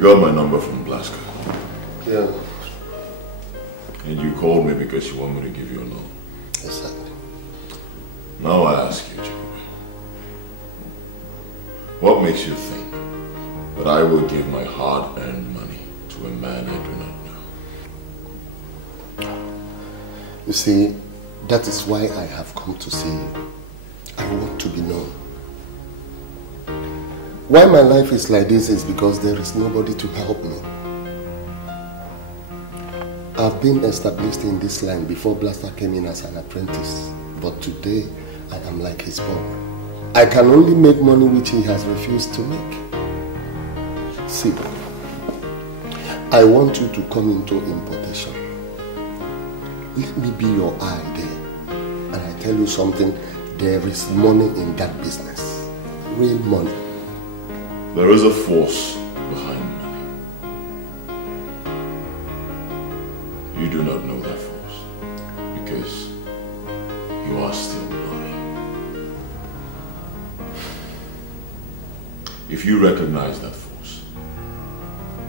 You got my number from Blaska? Yeah. And you called me because you want me to give you a loan? Exactly. Now I ask you, Chukwuemeka, what makes you think that I will give my hard-earned money to a man I do not know? You see, that is why I have come to see you. I want to be known. Why my life is like this is because there is nobody to help me. I've been established in this line before Blaster came in as an apprentice, but today I am like his boy. I can only make money which he has refused to make. See, I want you to come into importation. Let me be your eye there. And I tell you something, there is money in that business. Real money. There is a force behind money. You do not know that force because you are still naughty. If you recognize that force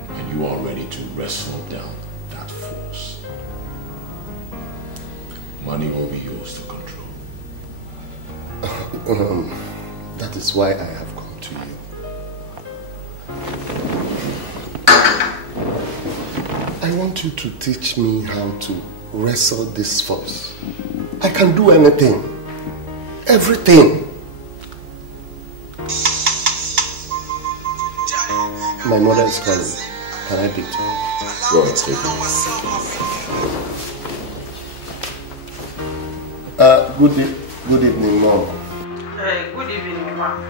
and you are ready to wrestle down that force, money will be yours to control. That is why I have come to you. I want you to teach me how to wrestle this force. I can do anything. Everything. My mother is calling. Can I pick her? Go ahead, take it. Good evening, Mom. Hey, good evening, Mom.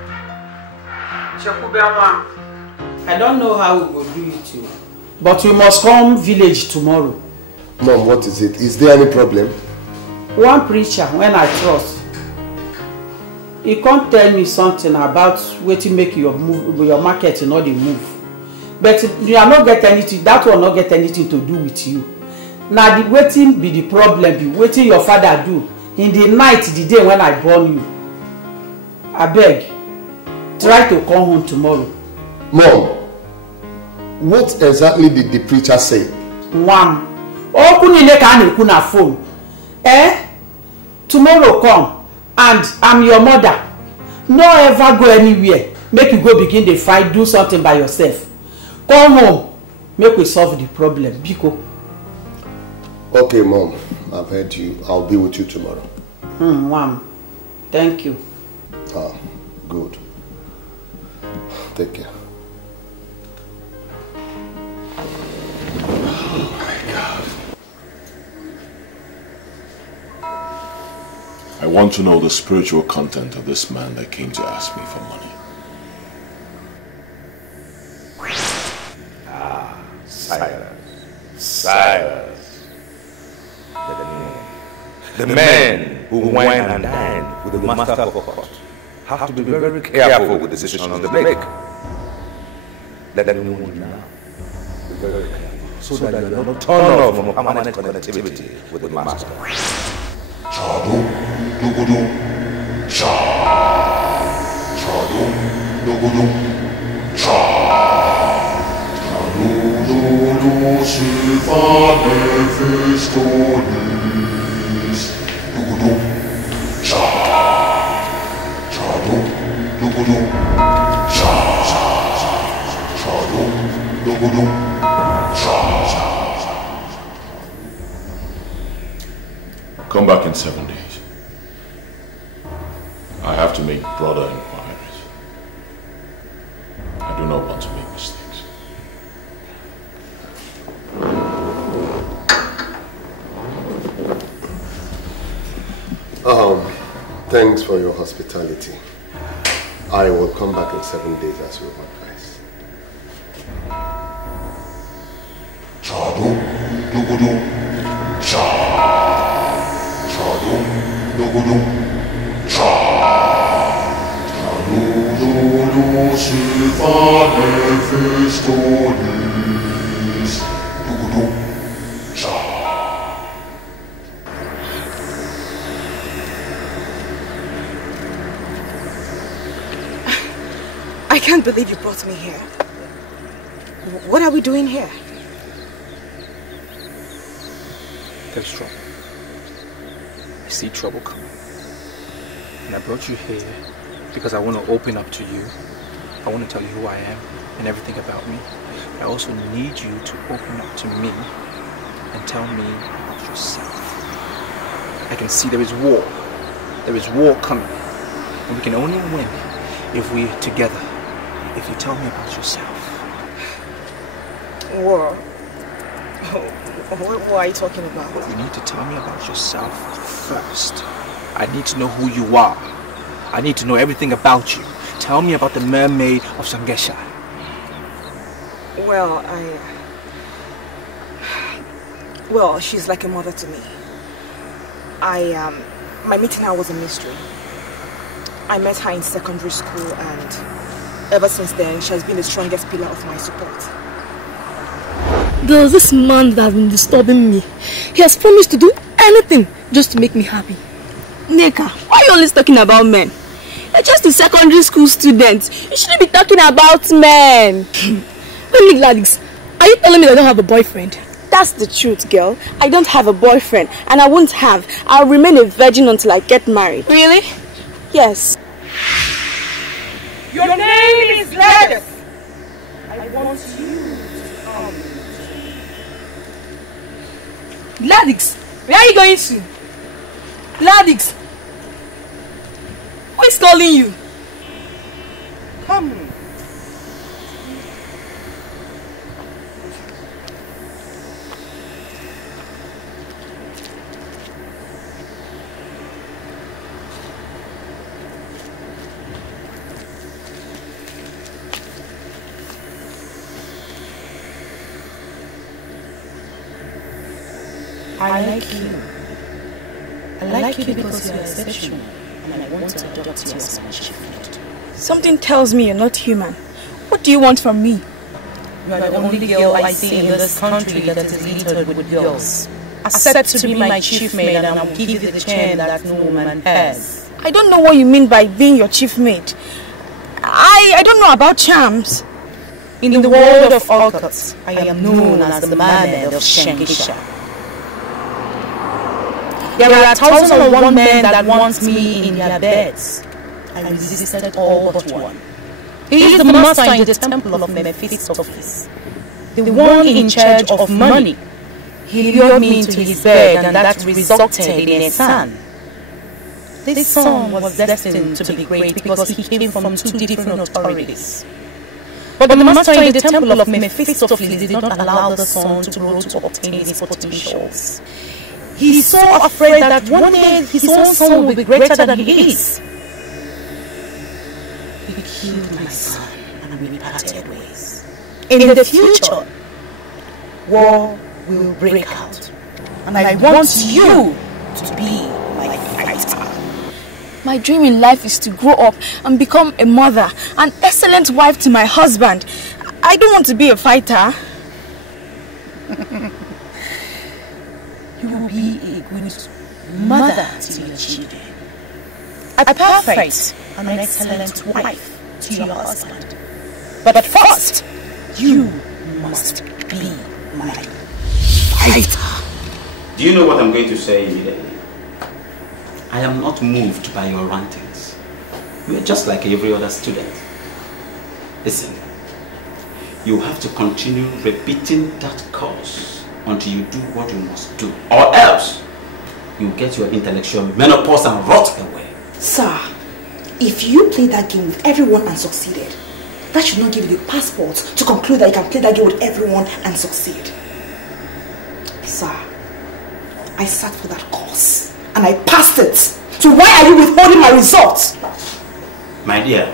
Chukwuemeka, I don't know how we will do it, but we must come village tomorrow. Mom, what is it? Is there any problem? One preacher, when I trust, he can't tell me something about where to make your market and all the move. But you are not get anything, that will not get anything to do with you. Now the waiting be the problem, be waiting your father do in the night, the day when I born you. I beg, try to come home tomorrow. Mom, what exactly did the preacher say? One, oh, phone. Tomorrow come, and I'm your mother. No ever go anywhere. Make you go begin the fight, do something by yourself. Come home, make we solve the problem. Biko. Okay, Mom, I've heard you. I'll be with you tomorrow. Mom, thank you. Ah, good. Take care. Oh my God. I want to know the spiritual content of this man that came to ask me for money. Silence. The men who wine and dine with the master of a pot have to be very careful with the decisions they make. Let them know you now. Be very careful, so that you are not turned off from permanent connectivity with the master. Chadum, dugudum, cha. Chadum, dugudum, cha. Chadum, silva, Mehistopheles. Dugudum, cha. Chadum, dugudum, cha. Chadum, dugudum, cha. Come back in 7 days. I have to make broader inquiries. I do not want to make mistakes. Thanks for your hospitality. I will come back in 7 days as you advise. Chadum, dugudum, cha. Chadum, dugudum, cha. Chadum, silva, Mehistopheles. Dugudum, cha. I can't believe you brought me here. What are we doing here? There's trouble. I see trouble coming. And I brought you here because I want to open up to you. I want to tell you who I am and everything about me. But I also need you to open up to me and tell me about yourself. I can see there is war. There is war coming. And we can only win if we're together. If you tell me about yourself. War? What are you talking about? You need to tell me about yourself first. I need to know who you are. I need to know everything about you. Tell me about the mermaid of Shangisha. Well, she's like a mother to me. My meeting her was a mystery. I met her in secondary school, and ever since then, she has been the strongest pillar of my support. There's this man that has been disturbing me. He has promised to do anything just to make me happy. Neka, why are you always talking about men? You're just a secondary school student. You shouldn't be talking about men. Let me, Gladys, are you telling me that I don't have a boyfriend? That's the truth, girl. I don't have a boyfriend, and I won't have. I'll remain a virgin until I get married. Really? Yes. Your name is Gladys. I want you to come. Gladys, where are you going to? Gladys, who is calling you? Come. I like you. I like you because you are exceptional, and I want to adopt you as my child. Something tells me you're not human. What do you want from me? You are the only girl I see in this country that is littered with girls. Accept to be my chief maid, and I will give you the chain that no woman has. I don't know what you mean by being your chief maid. I don't know about charms. In the world of orchids, I am known as the maid of Shangisha. There are 1,001 men that want me in their beds. I resisted all but one. He is the master in the temple of Mehistopheles, the one in charge of money. He lured me into his bed, and that resulted in a son. This son was destined to be great because he came from two different authorities. But the master in the temple of Mehistopheles did not allow the son to grow to obtain his potentials. He is so afraid that one day his own son will be greater than he is. He killed my son and we parted ways. In the future, war will break out. And I want you to be my fighter. My dream in life is to grow up and become a mother, an excellent wife to my husband. I don't want to be a fighter. You will be a good mother to your children, a perfect and excellent wife to your husband. But first, you must be my fighter. Do you know what I'm going to say immediately? I am not moved by your rantings. You are just like every other student. Listen, you have to continue repeating that course until you do what you must do, or else you get your intellectual menopause and rot away. Sir, if you play that game with everyone and succeeded, that should not give you the passport to conclude that you can play that game with everyone and succeed. Sir, I sat for that course and I passed it. So why are you withholding my results? My dear,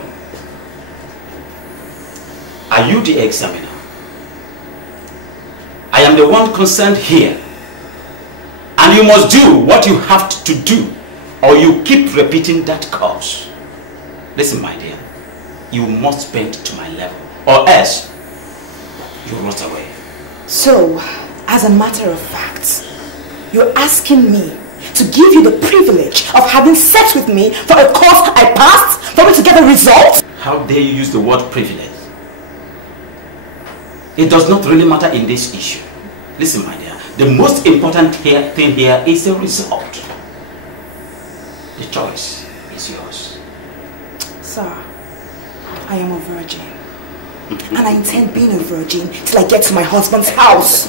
are you the examiner? I am the one concerned here. And you must do what you have to do, or you keep repeating that course. Listen, my dear, you must bend to my level, or else you rot away. So, as a matter of fact, you're asking me to give you the privilege of having sex with me for a course I passed, for me to get a result? How dare you use the word privilege? It does not really matter in this issue. Listen, my dear, the most important thing here is the result. The choice is yours. Sir, I am a virgin. And I intend being a virgin till I get to my husband's house.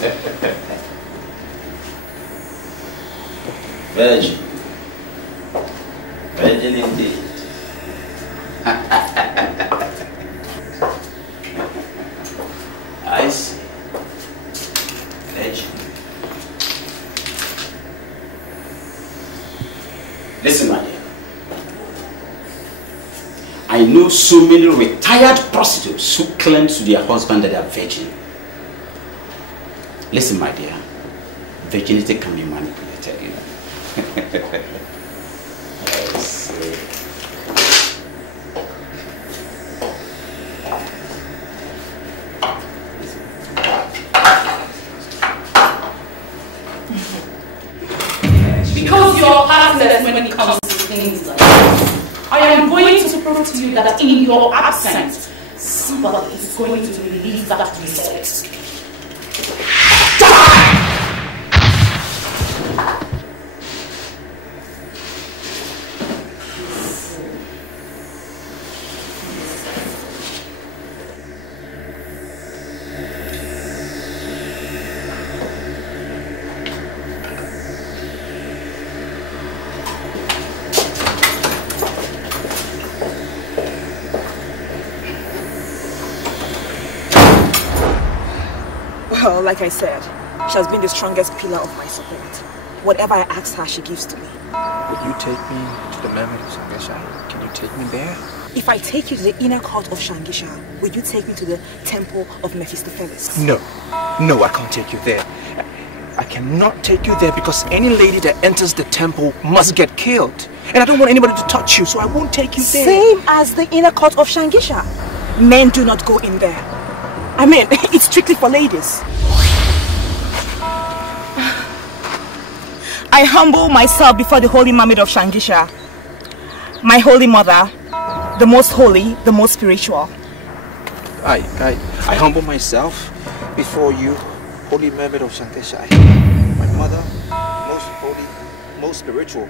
Virgin. Virgin indeed. I see. Virgin. Listen, my dear. I know so many retired prostitutes who claim to their husband that they are virgin. Listen, my dear. Virginity can be manipulated, you know. I see. Because you're heartless when it comes to things like this, I am going to prove to you that in your absence, somebody is going to release that result. Well, like I said, she has been the strongest pillar of my support. Whatever I ask her, she gives to me. Will you take me to the Mermaid of Shangisha? Can you take me there? If I take you to the inner court of Shangisha, will you take me to the temple of Mehistopheles? No. No, I can't take you there. I cannot take you there because any lady that enters the temple must get killed. And I don't want anybody to touch you, so I won't take you there. Same as the inner court of Shangisha. Men do not go in there. I mean, it's strictly for ladies. I humble myself before the holy Mermaid of Shangisha, my holy mother, the most holy, the most spiritual. I humble myself before you, holy Mermaid of Shangisha, my mother, most holy, most spiritual.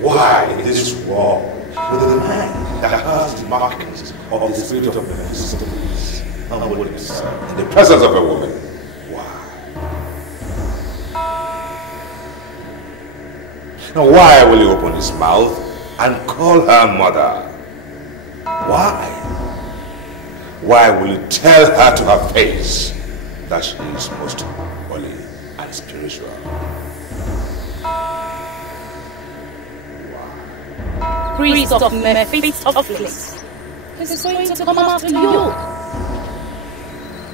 Why in this world with a man that has the markings of the spirit of Mehistopheles in the presence of a woman? Now why will he open his mouth and call her mother? Why? Why will he tell her to her face that she is most holy and spiritual? Priest of Mehistopheles is going to come after you.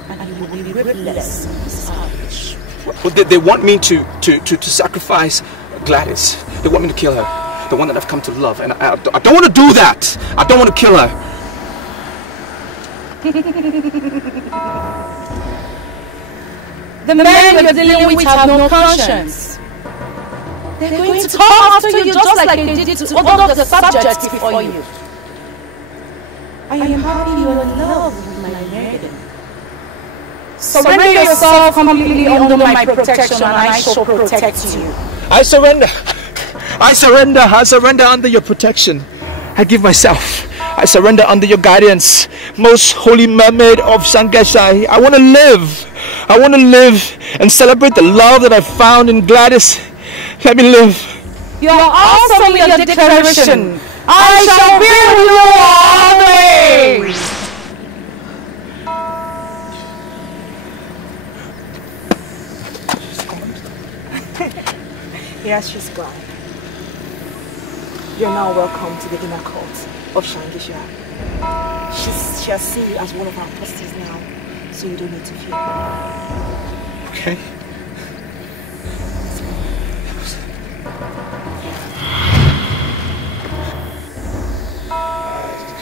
And you will be whipless. Well, they want me to sacrifice Gladys. They want me to kill her. The one that I've come to love. And I don't want to do that. I don't want to kill her. The men you're dealing with have no conscience. They're going to come after you just like they did to all of the subjects before you. I am happy you're in love with my maiden. Surrender yourself completely under my protection and I shall protect you. I surrender. I surrender. I surrender under your protection. I give myself. I surrender under your guidance. Most holy Mermaid of Shangisha. I want to live. I want to live and celebrate the love that I found in Gladys. Let me live. You are awesome in your declaration. I shall be with you always. Yes, she's glad. You're now welcome to the inner court of Shangisha. She has seen you as one of our apostles now, so you don't need to fear. Okay.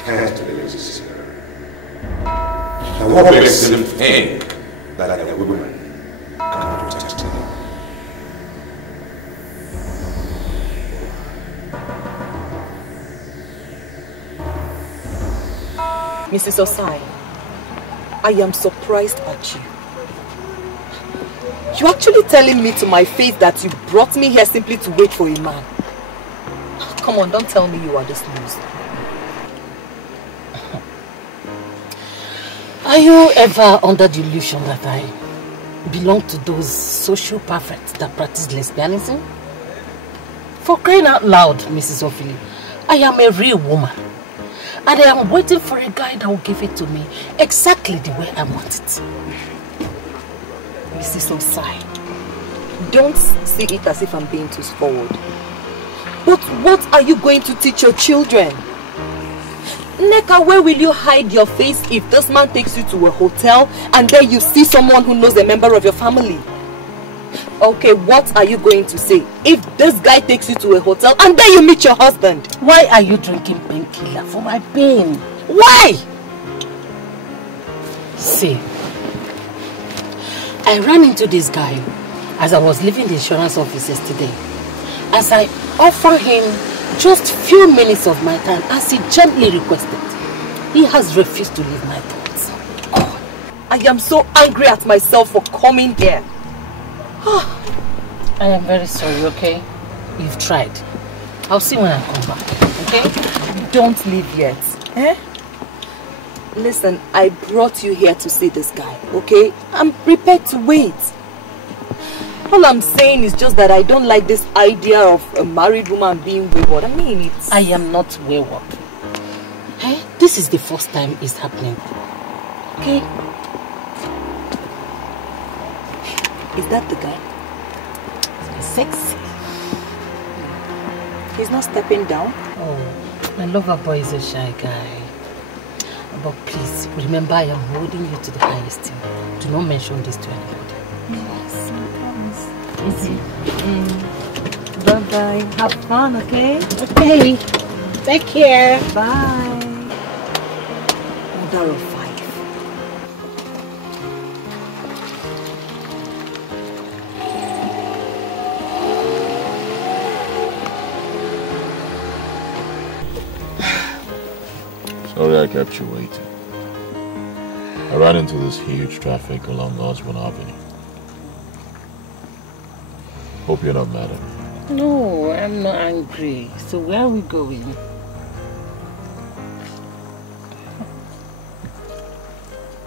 Can't believe this. Now what makes them think that a woman can protect him? Mrs. Osai, I am surprised at you. You're actually telling me to my face that you brought me here simply to wait for a man. Come on, don't tell me you are this loose. Are you ever under the illusion that I belong to those social perfects that practice lesbianism? For crying out loud, Mrs. Ophili, I am a real woman. And I am waiting for a guy that will give it to me exactly the way I want it. Mrs. Osai, don't see it as if I'm being too forward. But what are you going to teach your children? Neka, where will you hide your face if this man takes you to a hotel and then you see someone who knows a member of your family? Okay, what are you going to say if this guy takes you to a hotel and then you meet your husband? Why are you drinking painkiller for my pain? Why? See, I ran into this guy as I was leaving the insurance office yesterday. As I offered him just few minutes of my time as he gently requested, he has refused to leave my thoughts. Oh, I am so angry at myself for coming here. I am very sorry, okay? You've tried. I'll see when I come back, okay? Don't leave yet. Eh? Listen, I brought you here to see this guy, okay? I'm prepared to wait. All I'm saying is just that I don't like this idea of a married woman being wayward. I mean, it's... I am not wayward. Eh? This is the first time it's happening. Okay? Is that the guy? Sexy. He's not stepping down? Oh, my lover boy is a shy guy. But please, remember I am holding you to the highest esteem. Do not mention this to anybody. Yes, I promise. Easy. Bye-bye. Have fun, okay? Okay. Take care. Bye. Mother of 5. Sorry I kept you waiting. I ran into this huge traffic along Osborne Avenue. Hope you're not mad at me. No, I'm not angry. So where are we going?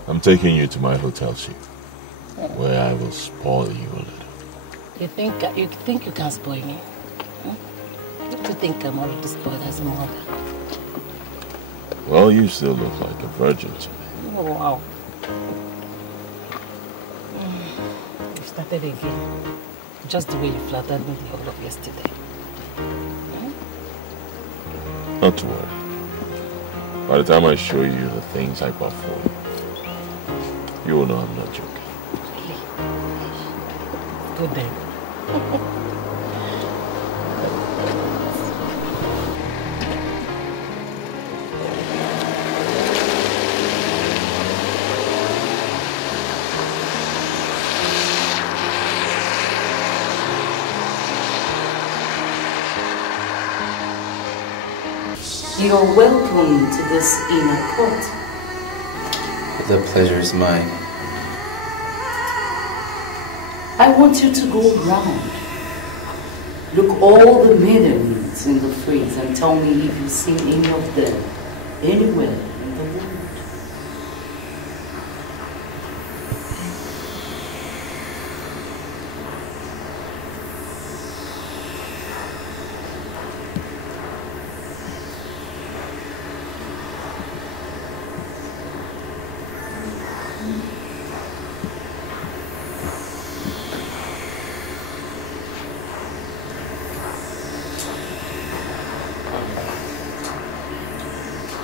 I'm taking you to my hotel suite, where I will spoil you a little. You think you can spoil me? Hmm? Don't you think I'm already spoiled as a mother? Well, you still look like a virgin to me. Oh, wow. You started again. Just the way you flattered me the whole of yesterday. Hmm? Not to worry. By the time I show you the things I bought for you, you will know I'm not joking. Good then. You're welcome to this inner court. The pleasure is mine. I want you to go round. Look all the maidens in the frieze and tell me if you've seen any of them anywhere in the world.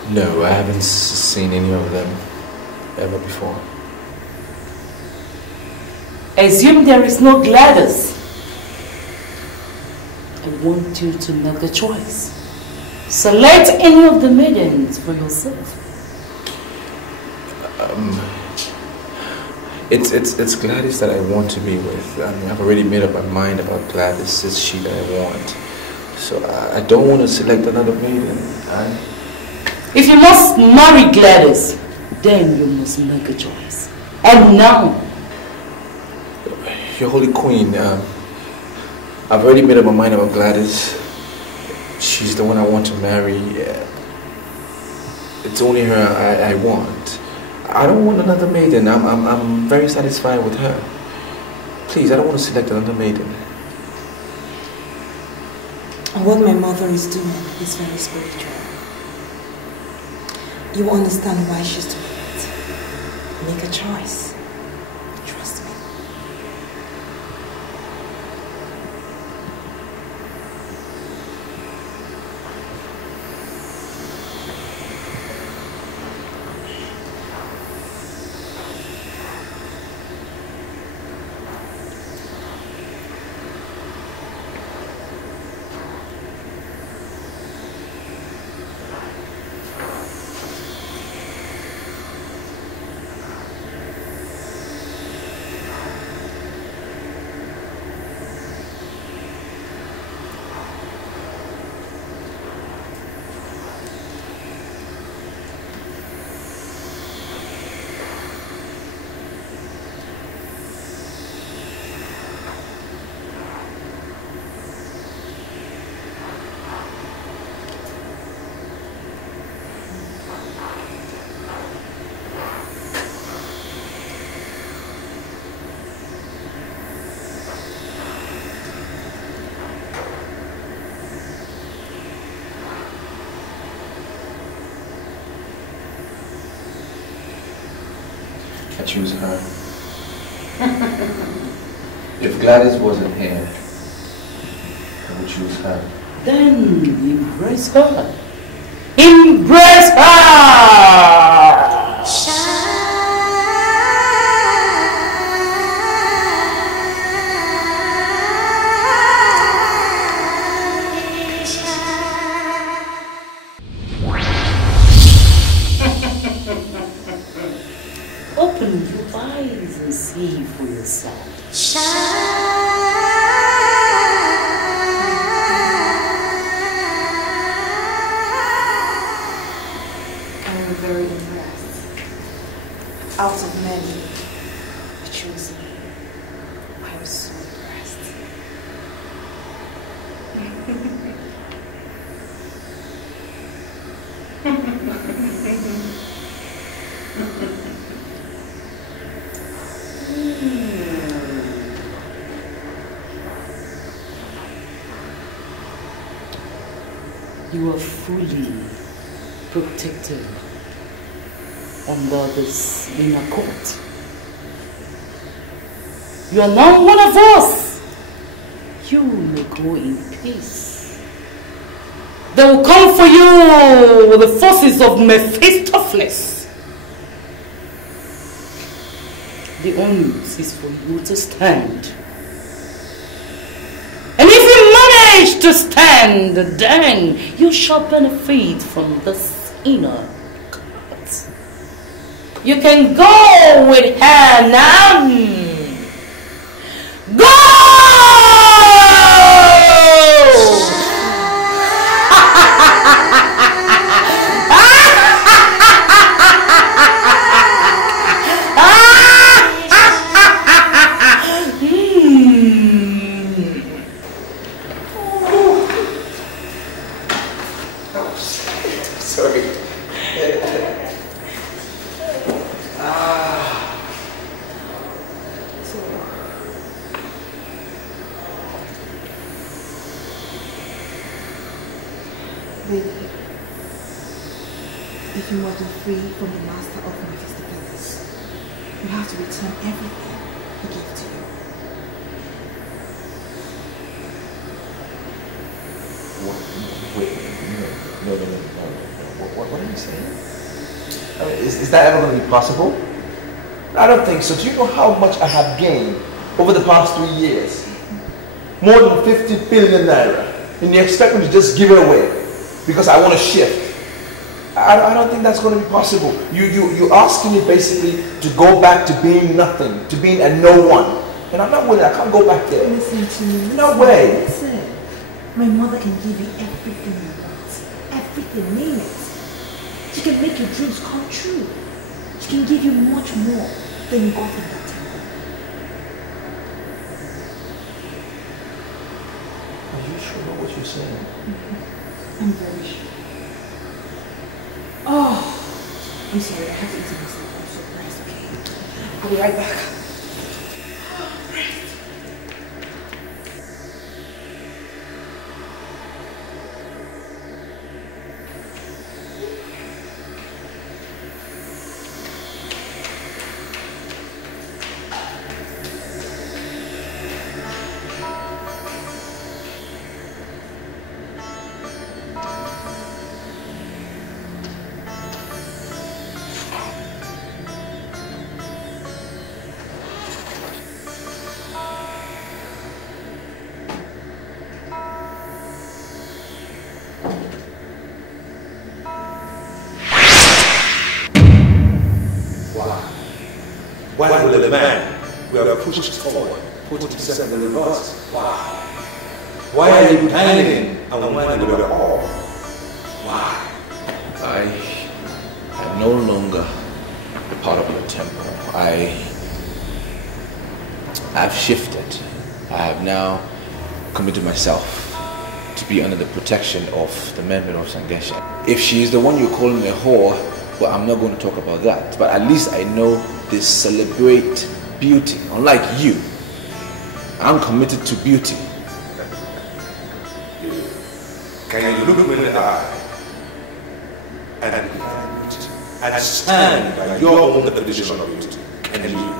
No, I haven't seen any of them ever before. Assume there is no Gladys. I want you to make a choice. Select any of the maidens for yourself. It's Gladys that I want to be with. I mean, I've already made up my mind about Gladys. It's she that I want. So I don't want to select another maiden. If you must marry Gladys, then you must make a choice. And now. Your Holy Queen, I've already made up my mind about Gladys. She's the one I want to marry. It's only her I want. I don't want another maiden. I'm very satisfied with her. Please, I don't want to select another maiden. What my mother is doing is very spiritual. You understand why she's doing it. Make a choice. Trust me. Choose her. If Gladys wasn't here, I would choose her. Then embrace her. Embrace her! Open your eyes and see for yourself. I'm very impressed. Out of many, I chose you. I was so impressed. You are fully protected under this inner court. You are now one of us. You may go in peace. They will come for you with the forces of Mehistopheles. The onus is for you to stand. And if you manage to stand, then you shall benefit from this inner court. You can go with her now. Go! If you want to free from the master of Mehistopheles, you have to return everything he gave to you. Wait, no. What are you saying? I mean, is that ever going to be possible? I don't think so. Do you know how much I have gained over the past 3 years? More than 50 billion naira. And you expect me to just give it away because I want to shift? I don't think that's going to be possible. You're asking me basically to go back to being nothing, to being a no one. And I'm not willing. I can't go back there. Listen to me. No way. Listen. My mother can give you everything you want. Everything, name it. She can make your dreams come true. can give you much more than you got in that temple. Are you sure about what you're saying? I'm very sure. Oh, I'm sorry, I have to eat myself. I'm so pressed, okay? I'll be right back. Why will a man who have pushed forward put himself in the reverse? Why? Why are you hanging and whining with your all? Why? I am no longer a part of your temple. I've shifted. I have now committed myself to be under the protection of the member of Shangisha. If she is the one you're calling a whore, well, I'm not going to talk about that. But at least I know they celebrate beauty. Unlike you, I'm committed to beauty. Can you look me in the eye and stand by your own definition of beauty? Can you?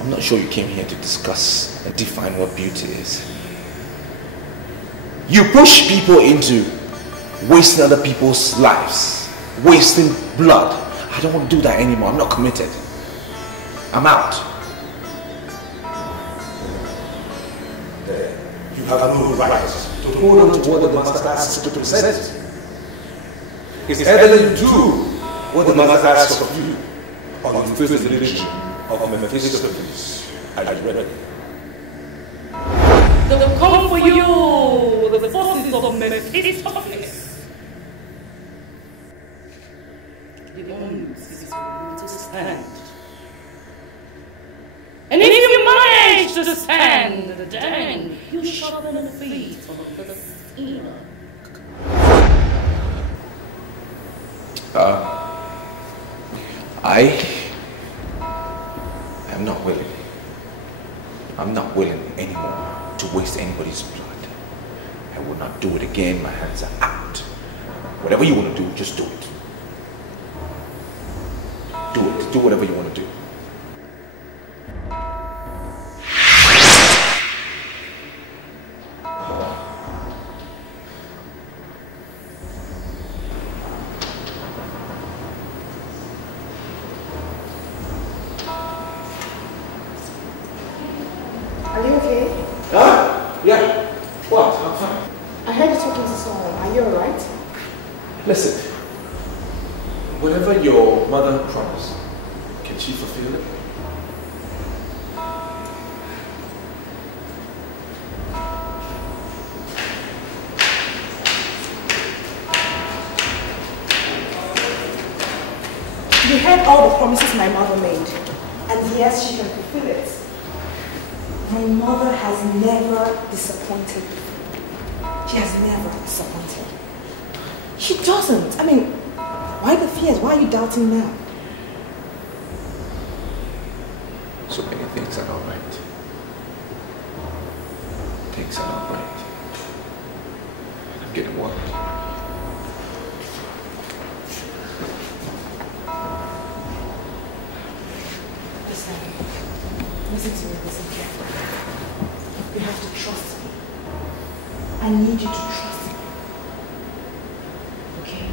I'm not sure you came here to discuss and define what beauty is. You push people into wasting other people's lives, wasting blood. I don't want to do that anymore. I'm not committed. I'm out. You have no right to hold on to what the master asks you to present. It's either you do what the master asks of you, or you face the religion of Mehistopheles.Unexpectedly. They will come for you, the forces of Mehistopheles. The onus is for you to stand. And if you manage to stand, then you shall benefit from the sinner. I am not willing. I'm not willing anymore to waste anybody's blood. I will not do it again. My hands are out. Whatever you want to do, just do it. Do it. Do whatever you want to do. Are you okay? Huh? Yeah. What? I'm fine. I heard you talking to someone. Are you alright? Listen. Whatever your mother promised, can she fulfill it? You heard all the promises my mother made. And yes, she can fulfill it. My mother has never disappointed before. She has never disappointed. She doesn't. I mean, why the fears? Why are you doubting now? So many things are not right. Things are not right. I'm getting worried. Listen to me, listen carefully. You have to trust me. I need you to trust me. Okay?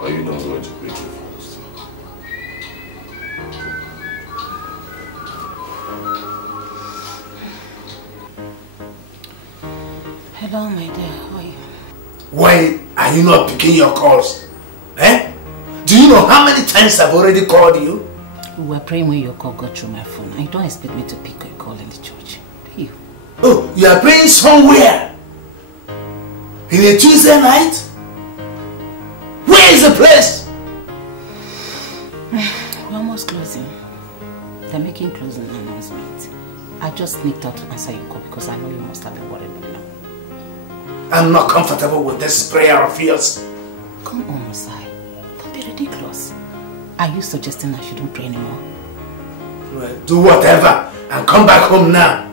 Are you not going to break your fast? Hello, my dear. How are you? Why are you not picking your calls? Eh? Do you know how many times I've already called you? We were praying when your call got through my phone. You don't expect me to pick a call in the church. Do you? Oh, you are praying somewhere? In a Tuesday night? Where is the place? We're almost closing. They're making closing announcement. I just sneaked out to answer your call because I know you must have been worried by now. I'm not comfortable with this prayer of yours. Come on, Osai. Don't be ridiculous. Are you suggesting I shouldn't pray anymore? Well, do whatever and come back home now.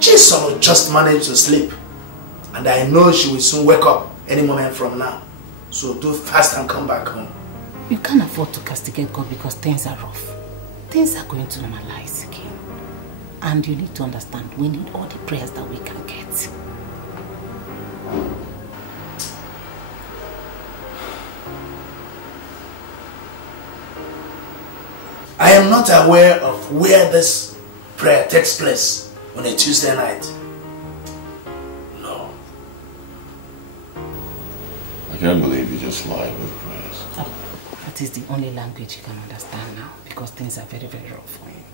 Jason will just manage to sleep. And I know she will soon wake up any moment from now. So do fast and come back home. You can't afford to castigate God because things are rough. Things are going to normalize again. And you need to understand, we need all the prayers that we can get. I am not aware of where this prayer takes place on a Tuesday night. No. I can't believe you just lied with prayers. Oh, that is the only language you can understand now because things are very, very rough for you.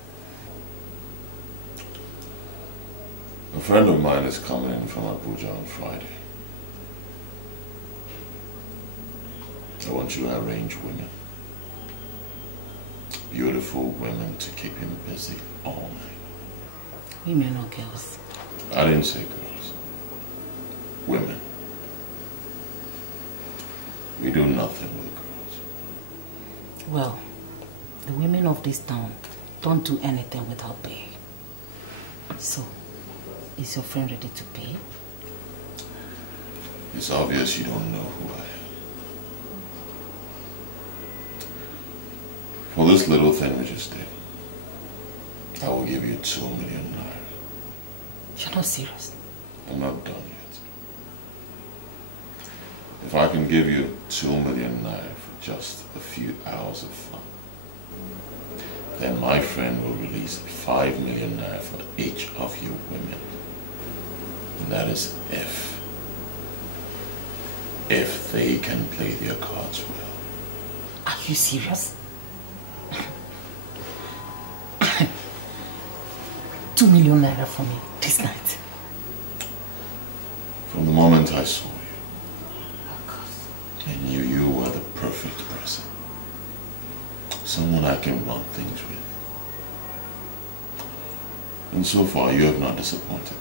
A friend of mine is coming in from Abuja on Friday. I want you to arrange women. Beautiful women to keep him busy all night. Women or girls? I didn't say girls. Women. We do nothing with girls. Well, the women of this town don't do anything without pay. So, is your friend ready to pay? It's obvious you don't know who I am. For this little thing we just did, I will give you 2 million naira. You're not serious? I'm not done yet. If I can give you 2 million naira for just a few hours of fun, then my friend will release 5 million naira for each of you women. And that is if they can play their cards well. Are you serious? 2 million naira for me this night. From the moment I saw you, I knew you were the perfect person. Someone I can run things with. And so far, you have not disappointed me.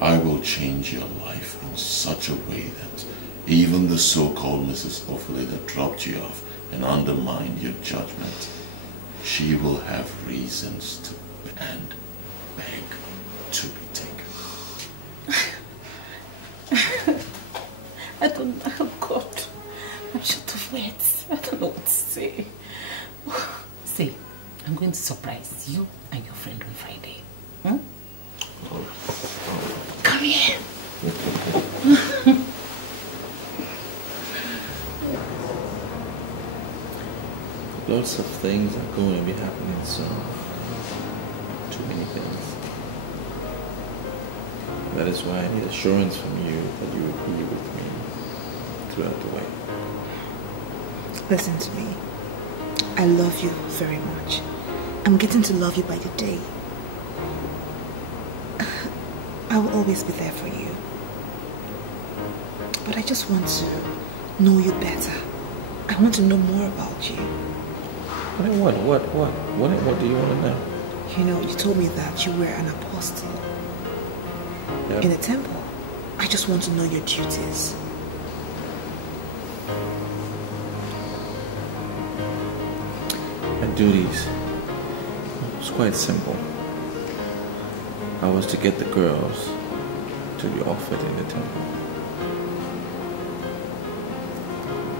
I will change your life in such a way that even the so-called Mehistopheles that dropped you off and undermined your judgment, she will have reasons to and beg to be taken. I don't know. Oh God. I'm short of words. I don't know what to say. See, I'm going to surprise you and your friend on Friday. Hmm? Come here. Lots of things are going to be happening soon. Too many things. That is why I need assurance from you that you will be with me throughout the way. Listen to me. I love you very much. I'm getting to love you by the day. I will always be there for you. But I just want to know you better. I want to know more about you. What do you want to know? You know, you told me that you were an apostle in a temple. I just want to know your duties. My duties. It's quite simple. I was to get the girls to be offered in the temple.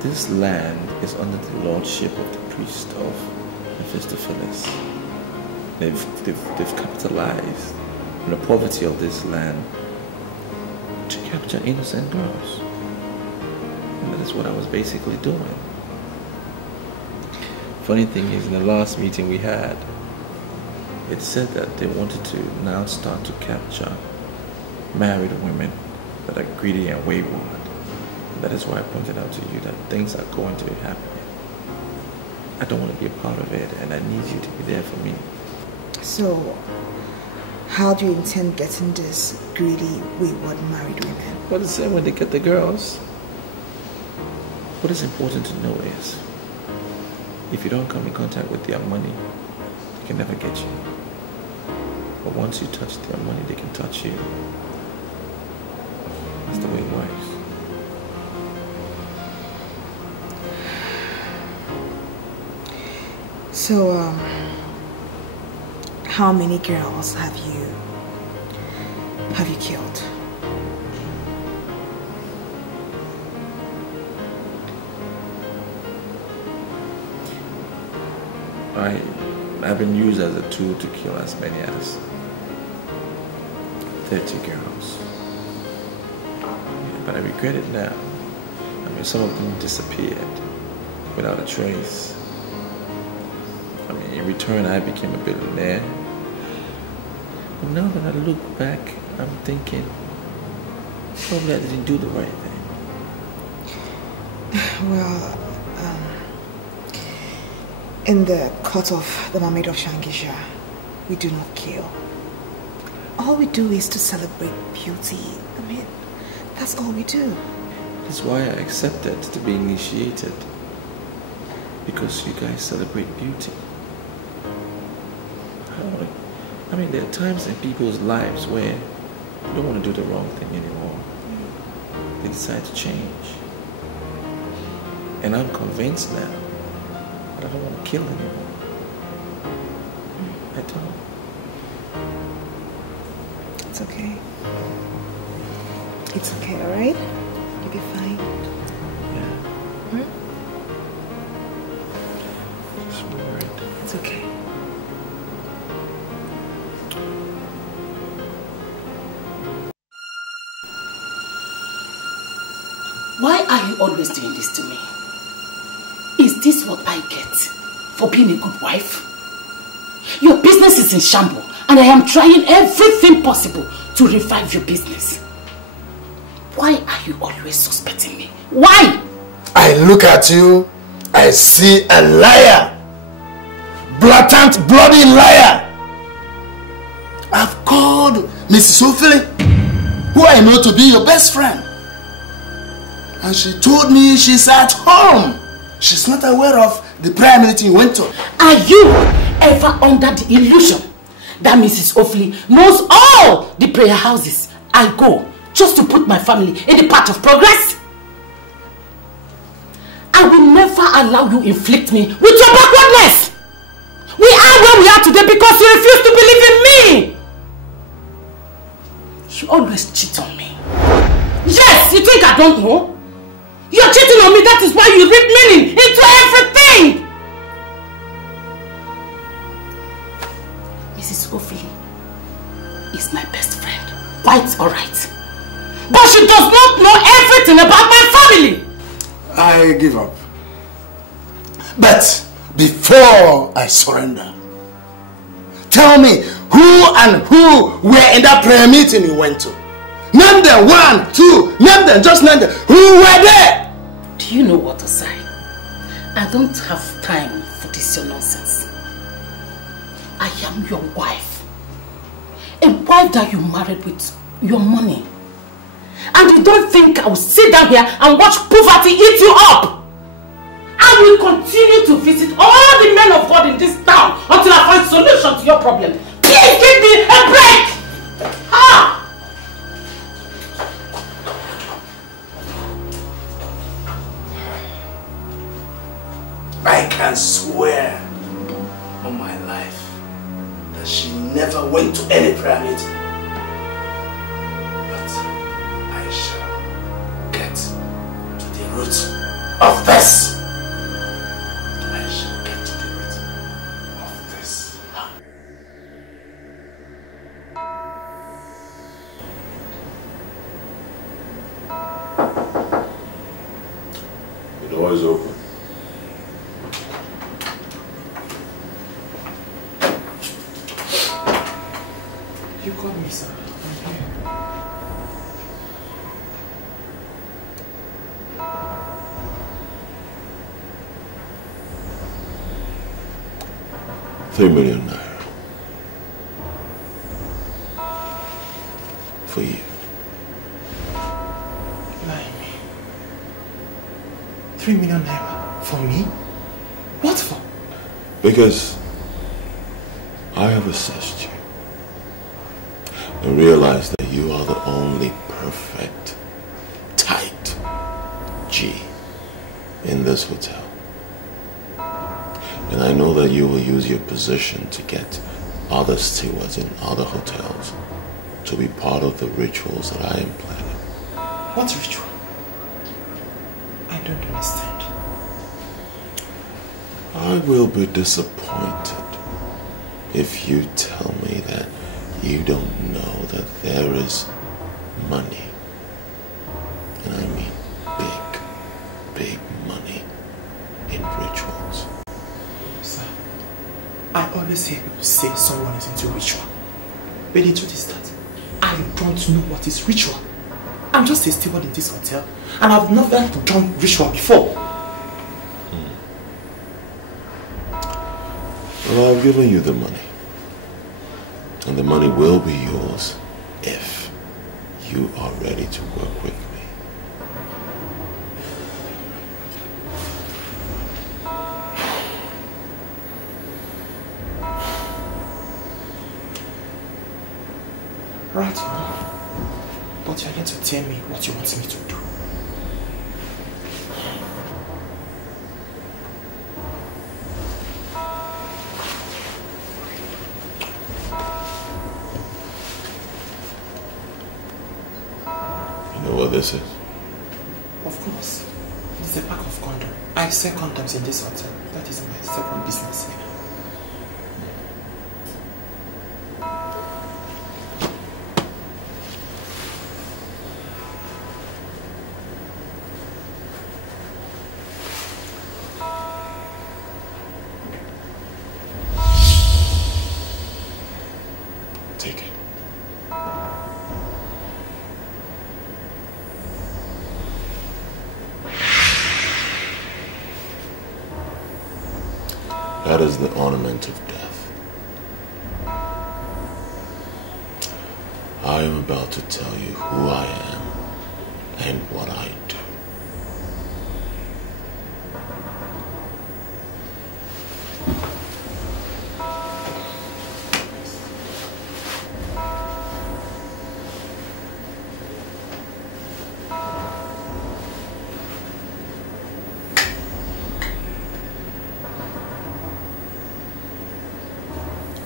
This land is under the lordship of the priest of Mehistopheles. They've capitalized on the poverty of this land to capture innocent girls. And that is what I was basically doing. Funny thing is, in the last meeting we had, it said that they wanted to now start to capture married women that are greedy and wayward. That is why I pointed out to you that things are going to be happening. I don't want to be a part of it, and I need you to be there for me. So, how do you intend getting these greedy, wayward married women? Well, the same when they get the girls. What is important to know is, if you don't come in contact with their money, they can never get you. But once you touch their money, they can touch you. That's the way it works. So, how many girls have you killed? I've been used as a tool to kill as many as 30 girls. But I regret it now. I mean, some of them disappeared without a trace. I mean, in return, I became a billionaire. But now that I look back, I'm thinking, probably I didn't do the right thing. Well, in the court of the maid of Shangisha, we do not kill. All we do is to celebrate beauty. I mean, that's all we do. That's why I accepted to be initiated. Because you guys celebrate beauty. I mean, there are times in people's lives where they don't want to do the wrong thing anymore. They decide to change. And I'm convinced now that I don't want to kill anymore. I don't. It's okay. It's okay, alright? You'll be fine. Yeah. Hmm? Just worried. It's okay. Why are you always doing this to me? Is this what I get for being a good wife? Your business is in shambles, and I am trying everything possible to revive your business. Why are you always suspecting me? Why? I look at you, I see a liar. Blatant, bloody liar. I've called Mrs. Ophelie, who I know to be your best friend. And she told me she's at home. She's not aware of the prayer meeting you went to. Are you ever under the illusion that Mrs. Ophelie knows all the prayer houses I go just to put my family in the path of progress? I will never allow you inflict me with your backwardness. We are where we are today because you refuse to believe in me. You always cheat on me. Yes, you think I don't know? You're cheating on me, that is why you read meaning into everything! Mrs. Ophelie is my best friend. Quite alright. But she does not know everything about my family! I give up. But before I surrender, tell me who were in that prayer meeting you went to? Name them, 1, 2, name them, just name them. Who were there? Do you know what to say? I don't have time for this your nonsense. I am your wife. A wife that you married with your money. And you don't think I will sit down here and watch poverty eat you up? I will continue to visit all the men of God in this town until I find solution to your problem. Please give me a break! Ah! I can swear on my life that she never went to any prayer meeting. But I shall get to the root of this. I shall get to the root of this. The door is open. You called me, sir. I'm here. ₦3 million for you. Lying me. 3 million naira for me? What for? Because I have assessed you and realized that you are the only perfect, tight G in this hotel. And I know that you will use your position to get other stewards in other hotels to be part of the rituals that I am planning. What ritual? I don't understand. I will be disappointed if you tell me that you don't know that there is money, and I mean big, big money in rituals. Sir, I always hear people say someone is into ritual. But the truth is that I don't know what is ritual. I'm just a steward in this hotel, and I've never done ritual before. Well, I've given you the money. And the money will be yours if you are ready to work with me. Right. But you're here to tell me what you want me to do. What this is? Of course. It's a pack of condoms. I sell condoms in this hotel. That is my second business here. Take it. That is the ornament of death. I am about to tell you who I am and what I do.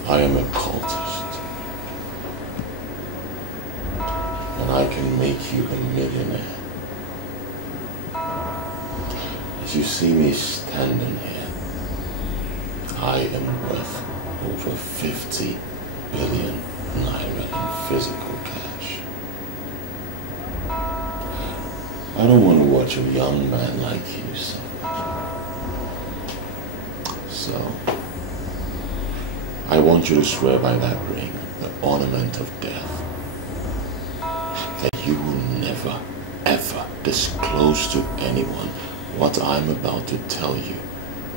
I am a cultist, and I can make you a millionaire. As you see me standing here, I am worth over 50 billion naira in physical cash. I don't want to watch a young man like you suffer. So, I want you to swear by that ring, the ornament of death, that you will never, ever disclose to anyone what I'm about to tell you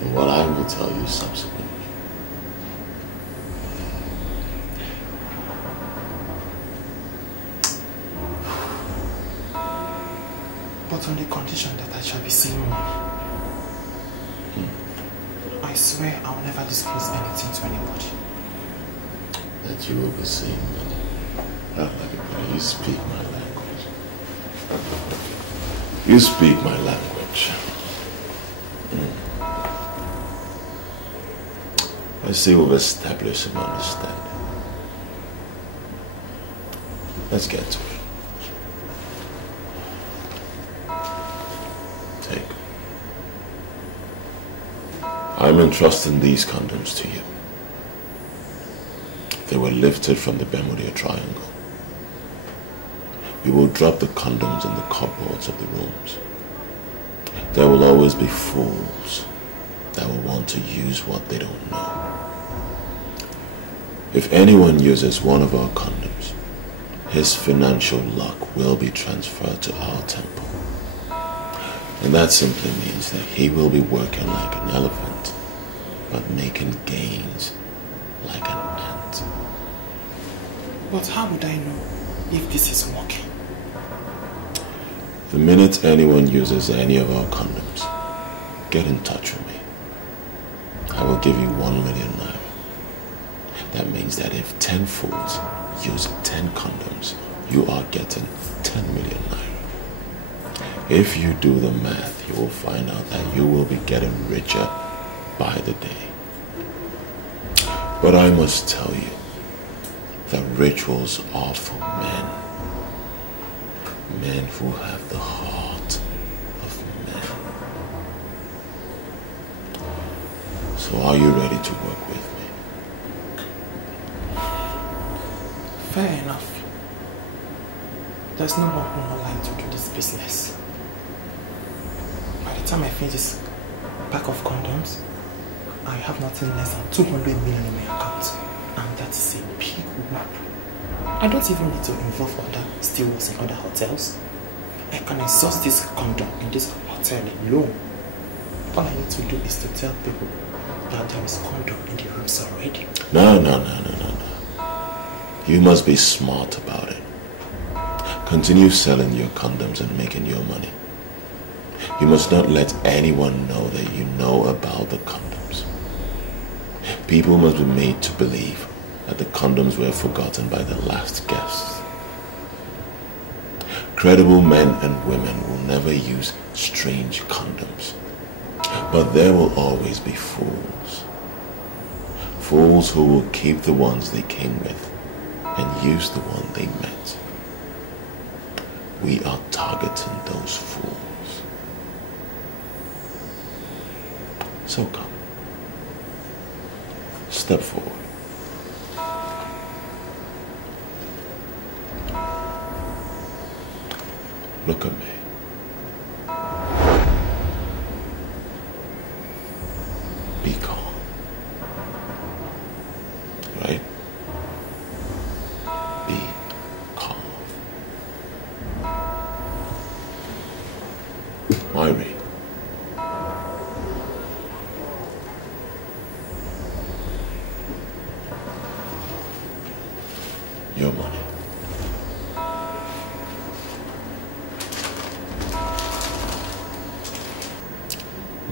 and what I will tell you subsequently. But on the condition that I shall be seeing money. I swear I'll never disclose anything to anybody. That you will be seeing money. You speak my language. You speak my language. I see we've established an understanding. Let's get to it. I'm entrusting these condoms to you. They were lifted from the Bermuda Triangle. You will drop the condoms in the cupboards of the rooms. There will always be fools that will want to use what they don't know. If anyone uses one of our condoms, his financial luck will be transferred to our temple. And that simply means that he will be working like an elephant, but making gains like an ant. But how would I know if this is working? The minute anyone uses any of our condoms, get in touch with me. I will give you 1 million naira. That means that if 10 fools use 10 condoms, you are getting 10 million naira. If you do the math, you will find out that you will be getting richer by the day. But I must tell you that rituals are for men. Men who have the heart of men. So are you ready to work with me? Fair enough. There's no more line to do this business. By the time I finish this pack of condoms, I have nothing less than 200 million in my account. And that is a big whop. I don't even need to involve other stewards in other hotels. I can exhaust this condom in this hotel alone. All I need to do is to tell people that there is condom in the rooms already. No. You must be smart about it. Continue selling your condoms and making your money. You must not let anyone know that you know about the condoms. People must be made to believe that the condoms were forgotten by the last guests. Credible men and women will never use strange condoms. But there will always be fools. Fools who will keep the ones they came with and use the one they met. We are targeting those fools. So come. Step forward. Look at me. Be calm. Right? Be calm. Myri. Your money.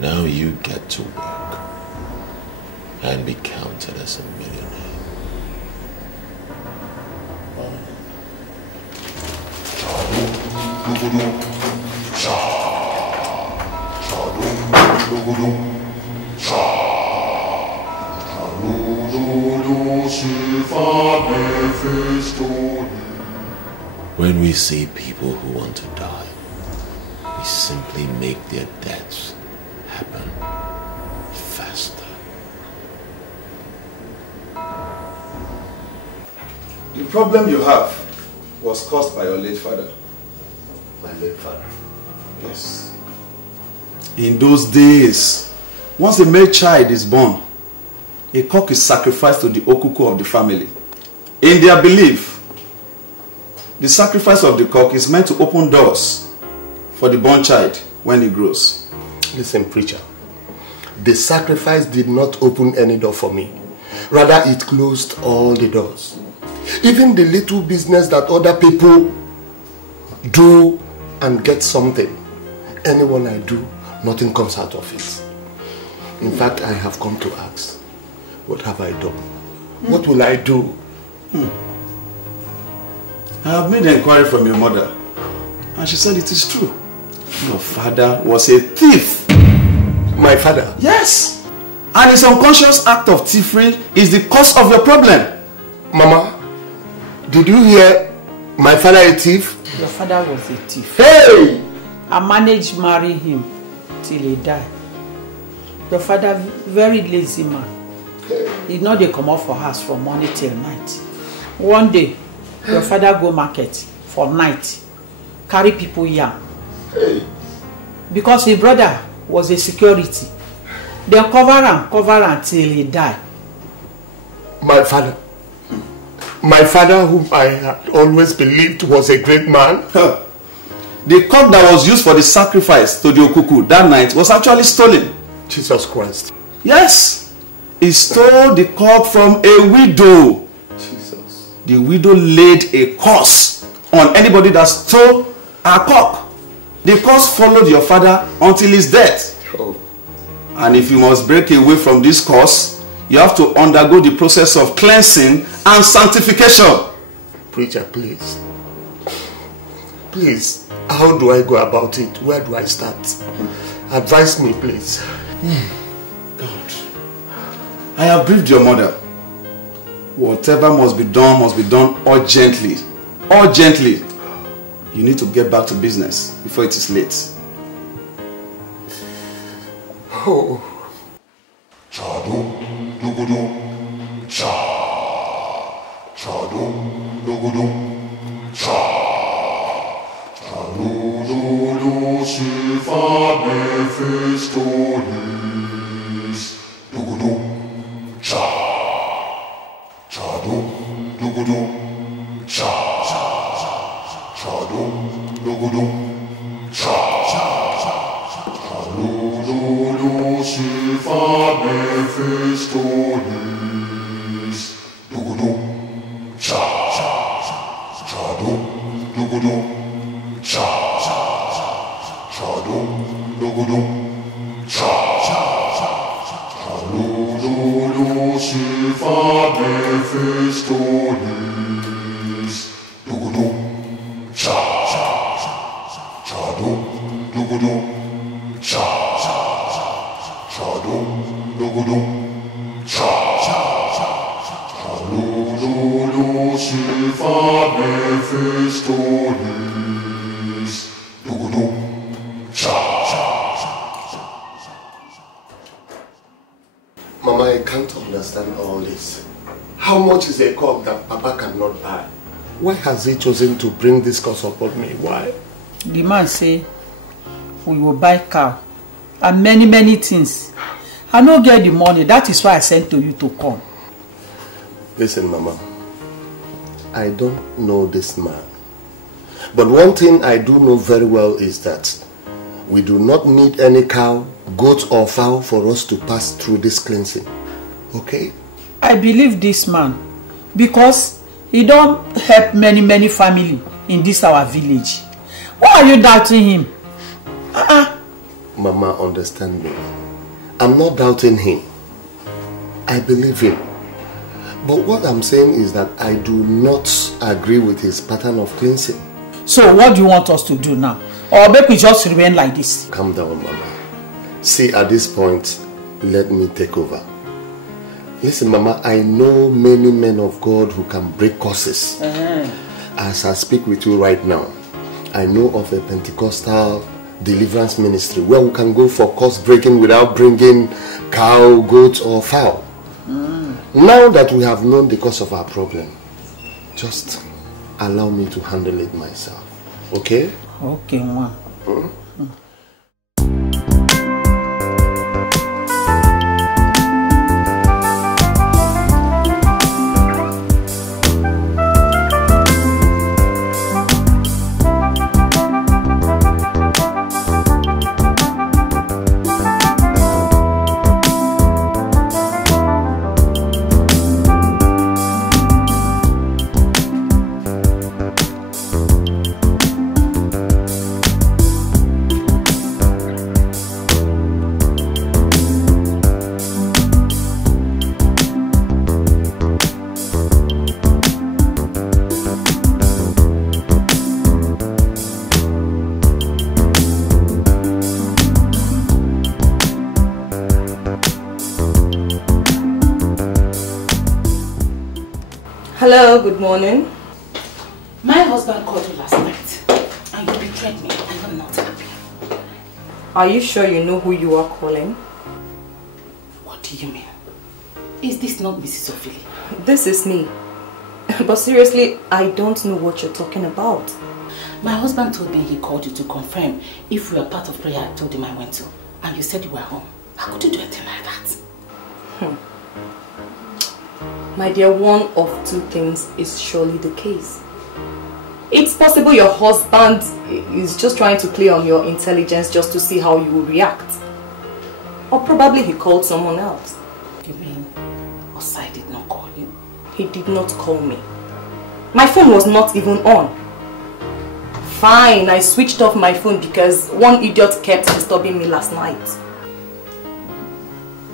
Now you get to work and be counted as a millionaire. When we see people who want to die, we simply make their deaths happen faster. The problem you have was caused by your late father. My late father? Yes. In those days, once a male child is born, a cock is sacrificed to the okuku of the family. In their belief, the sacrifice of the cock is meant to open doors for the born child when he grows. Listen, preacher. The sacrifice did not open any door for me. Rather, it closed all the doors. Even the little business that other people do and get something, anyone I do, nothing comes out of it. In fact, I have come to ask, what have I done? What will I do? I have made an inquiry from your mother, and she said it is true. Your father was a thief. My father? Yes. And his unconscious act of thievery is the cause of your problem. Mama, did you hear my father a thief? Your father was a thief. Hey! I managed to marry him till he died. Your father, very lazy man. He know they come out for house from morning till night. One day, your father go market for night, carry people yam. Because his brother was a security. They cover him till he died. My father? My father, whom I had always believed was a great man. The cock that was used for the sacrifice to the Okuku that night was actually stolen. Jesus Christ. Yes. He stole the cock from a widow. Jesus. The widow laid a curse on anybody that stole her cock. The curse followed your father until his death. Oh. And if you must break away from this curse, you have to undergo the process of cleansing and sanctification. Preacher, please. Please, how do I go about it? Where do I start? Advise me, please. God. I have briefed your mother. Whatever must be done urgently. Urgently. You need to get back to business before it is late. Oh. Chadum dugudum cha. Chadum dugudum cha. Chalulu silva Mehistopheles. Dugudum cha. Chadum dugudum cha. Chadum dugudum cha. Chalulu silva Mehistopheles. Dugudum cha. Chadum dugudum cha. Chadum dugudum cha. Chalulu silva Mehistopheles. Dugudum cha. Chadum dugudum cha. Chadum dugudum cha. Chalulu silva Mehistopheles. Dugudum cha. Mama, I can't understand all this. How much is a cock that Papa cannot buy? Why has he chosen to bring this curse upon me? Why? The man say, we will buy cow and many things. I no get the money. That is why I sent to you to come. Listen, Mama. I don't know this man. But one thing I do know very well is that we do not need any cow, goat or fowl for us to pass through this cleansing. Okay? I believe this man because he don't help many family in this our village. Why are you doubting him? Mama, understand me. I'm not doubting him. I believe him. But what I'm saying is that I do not agree with his pattern of cleansing. So what do you want us to do now? Or make we just remain like this? Calm down, Mama. See, at this point, let me take over. Listen, Mama, I know many men of God who can break curses. As I speak with you right now, I know of a Pentecostal deliverance ministry where we can go for curse breaking without bringing cow, goat or fowl. Now that we have known the cause of our problem, just allow me to handle it myself. Okay? Okay, Ma. Hello, good morning. My husband called you last night and you betrayed me and I'm not happy. Are you sure you know who you are calling? What do you mean? Is this not Mrs. Ophelia? This is me. But seriously, I don't know what you're talking about. My husband told me he called you to confirm if we are part of prayer I told him I went to. And you said you were home. How could you do a thing like that? My dear, one of two things is surely the case. It's possible your husband is just trying to play on your intelligence just to see how you will react. Or probably he called someone else. You mean Osai did not call you? He did not call me. My phone was not even on. Fine, I switched off my phone because one idiot kept disturbing me last night.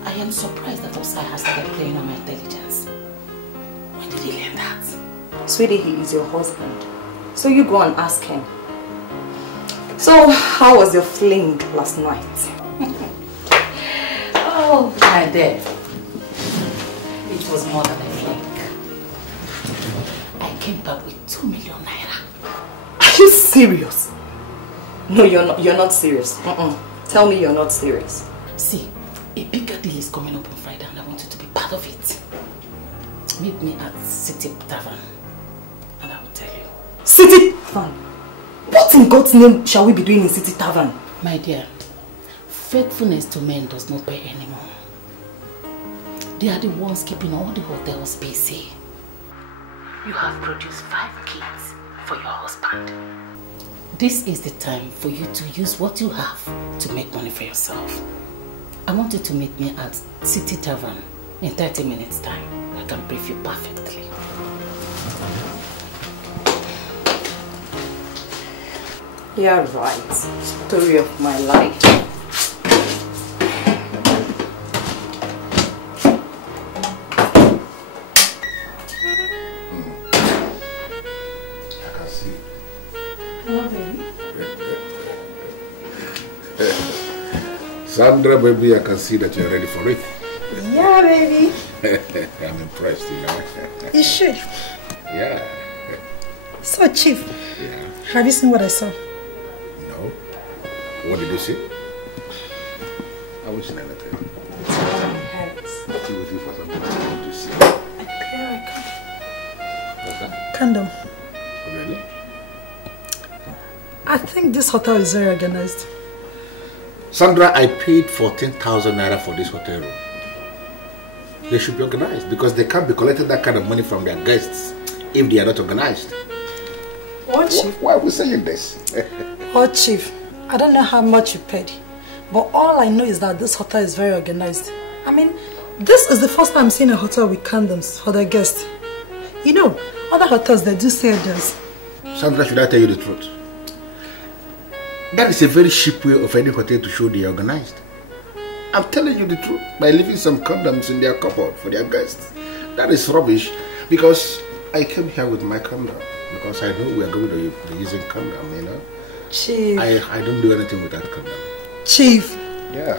I am surprised that Osai has started playing on my intelligence. When did he learn that? Sweetie, he is your husband. So you go and ask him. So, how was your fling last night? Oh, my dear. It was more than a fling. I came back with 2 million naira. Are you serious? No, you're not serious. Tell me you're not serious. See, a bigger deal is coming up on Friday and I want you to be part of it. Meet me at City Tavern and I will tell you. City Tavern? What in God's name shall we be doing in City Tavern? My dear, faithfulness to men does not pay anymore. They are the ones keeping all the hotels busy. You have produced 5 kids for your husband. This is the time for you to use what you have to make money for yourself. I want you to meet me at City Tavern in 30 minutes time. I can brief you perfectly. You're right. Story of my life. I can see. Hello, baby. Sandra, baby, I can see that you're ready for it. Yeah, baby. I'm impressed, you know. You should. Yeah. So, Chief, have you seen what I saw? No. What did you see? I was in anything. It's all in my head. What you with you for something to see? What's that? Condom. Really? I think this hotel is very organized. Sandra, I paid 14,000 naira for this hotel room. They should be organized because they can't be collecting that kind of money from their guests if they are not organized. What, Chief? Why are we saying this? What, Chief? I don't know how much you paid, but all I know is that this hotel is very organized. I mean, this is the first time I'm seeing a hotel with condoms for their guests. You know, other hotels, they do say this. Sandra, should I tell you the truth? That is a very cheap way of any hotel to show they are organized. I'm telling you the truth. By leaving some condoms in their cupboard for their guests. That is rubbish because I came here with my condom. Because I know we are going to be using condom, you know. Chief. I don't do anything with that condom. Chief. Yeah.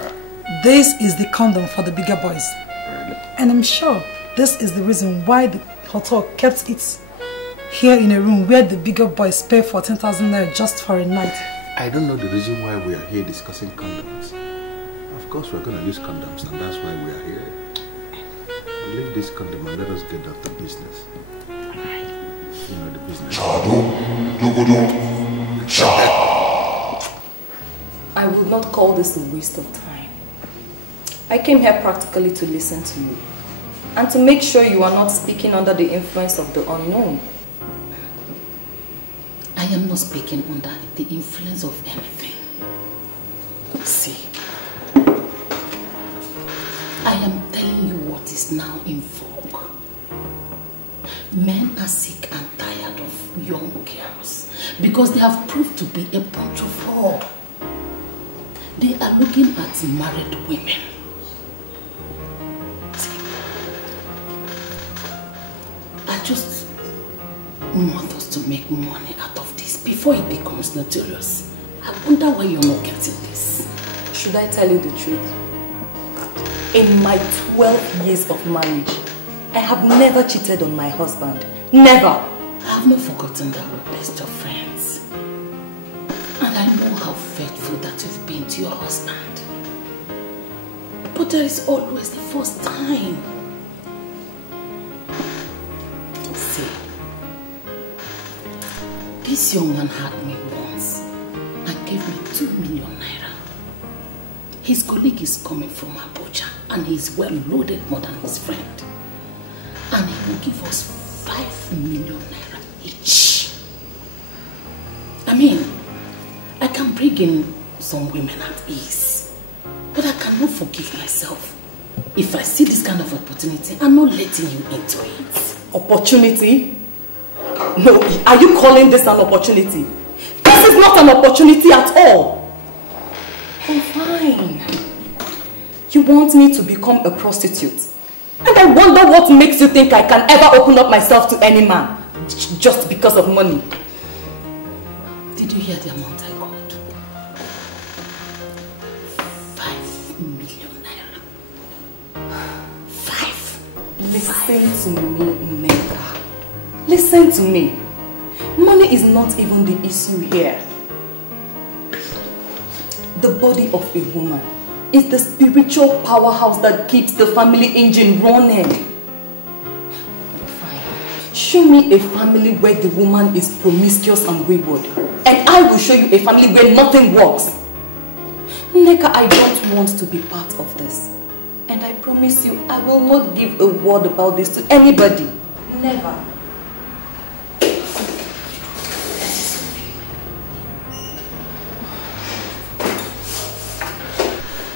This is the condom for the bigger boys. Really? And I'm sure this is the reason why the hotel kept it here in a room where the bigger boys pay 14,000 naira just for a night. I don't know the reason why we are here discussing condoms. Of course we're going to use condoms and that's why we are here. Leave this condom and let us get down to business. You know the business. I would not call this a waste of time. I came here practically to listen to you and to make sure you are not speaking under the influence of the unknown. I am not speaking under the influence of anything. See, I am telling you what is now in vogue. Men are sick and tired of young girls because they have proved to be a bunch of whore. They are looking at married women. See, I just want us to make money out of this before it becomes notorious. I wonder why you're not getting this. Should I tell you the truth? In my 12 years of marriage, I have never cheated on my husband. Never. I have not forgotten that we're best of friends. And I know how faithful that you've been to your husband. But there is always the first time. See, this young man had me once and gave me 2 million naira. His colleague is coming from Abuja and he's well loaded more than his friend. And he will give us 5 million naira each. I mean, I can bring in some women at ease, but I cannot forgive myself if I see this kind of opportunity. I'm not letting you into it. Opportunity? No, are you calling this an opportunity? This is not an opportunity at all. Oh, fine. You want me to become a prostitute? And I wonder what makes you think I can ever open up myself to any man just because of money. Did you hear the amount I got? 5 million naira. 5. Listen to me, Nneka. Listen to me. Money is not even the issue here. The body of a woman is the spiritual powerhouse that keeps the family engine running. Fine. Show me a family where the woman is promiscuous and wayward, and I will show you a family where nothing works. Nneka, I don't want to be part of this. And I promise you, I will not give a word about this to anybody. Never.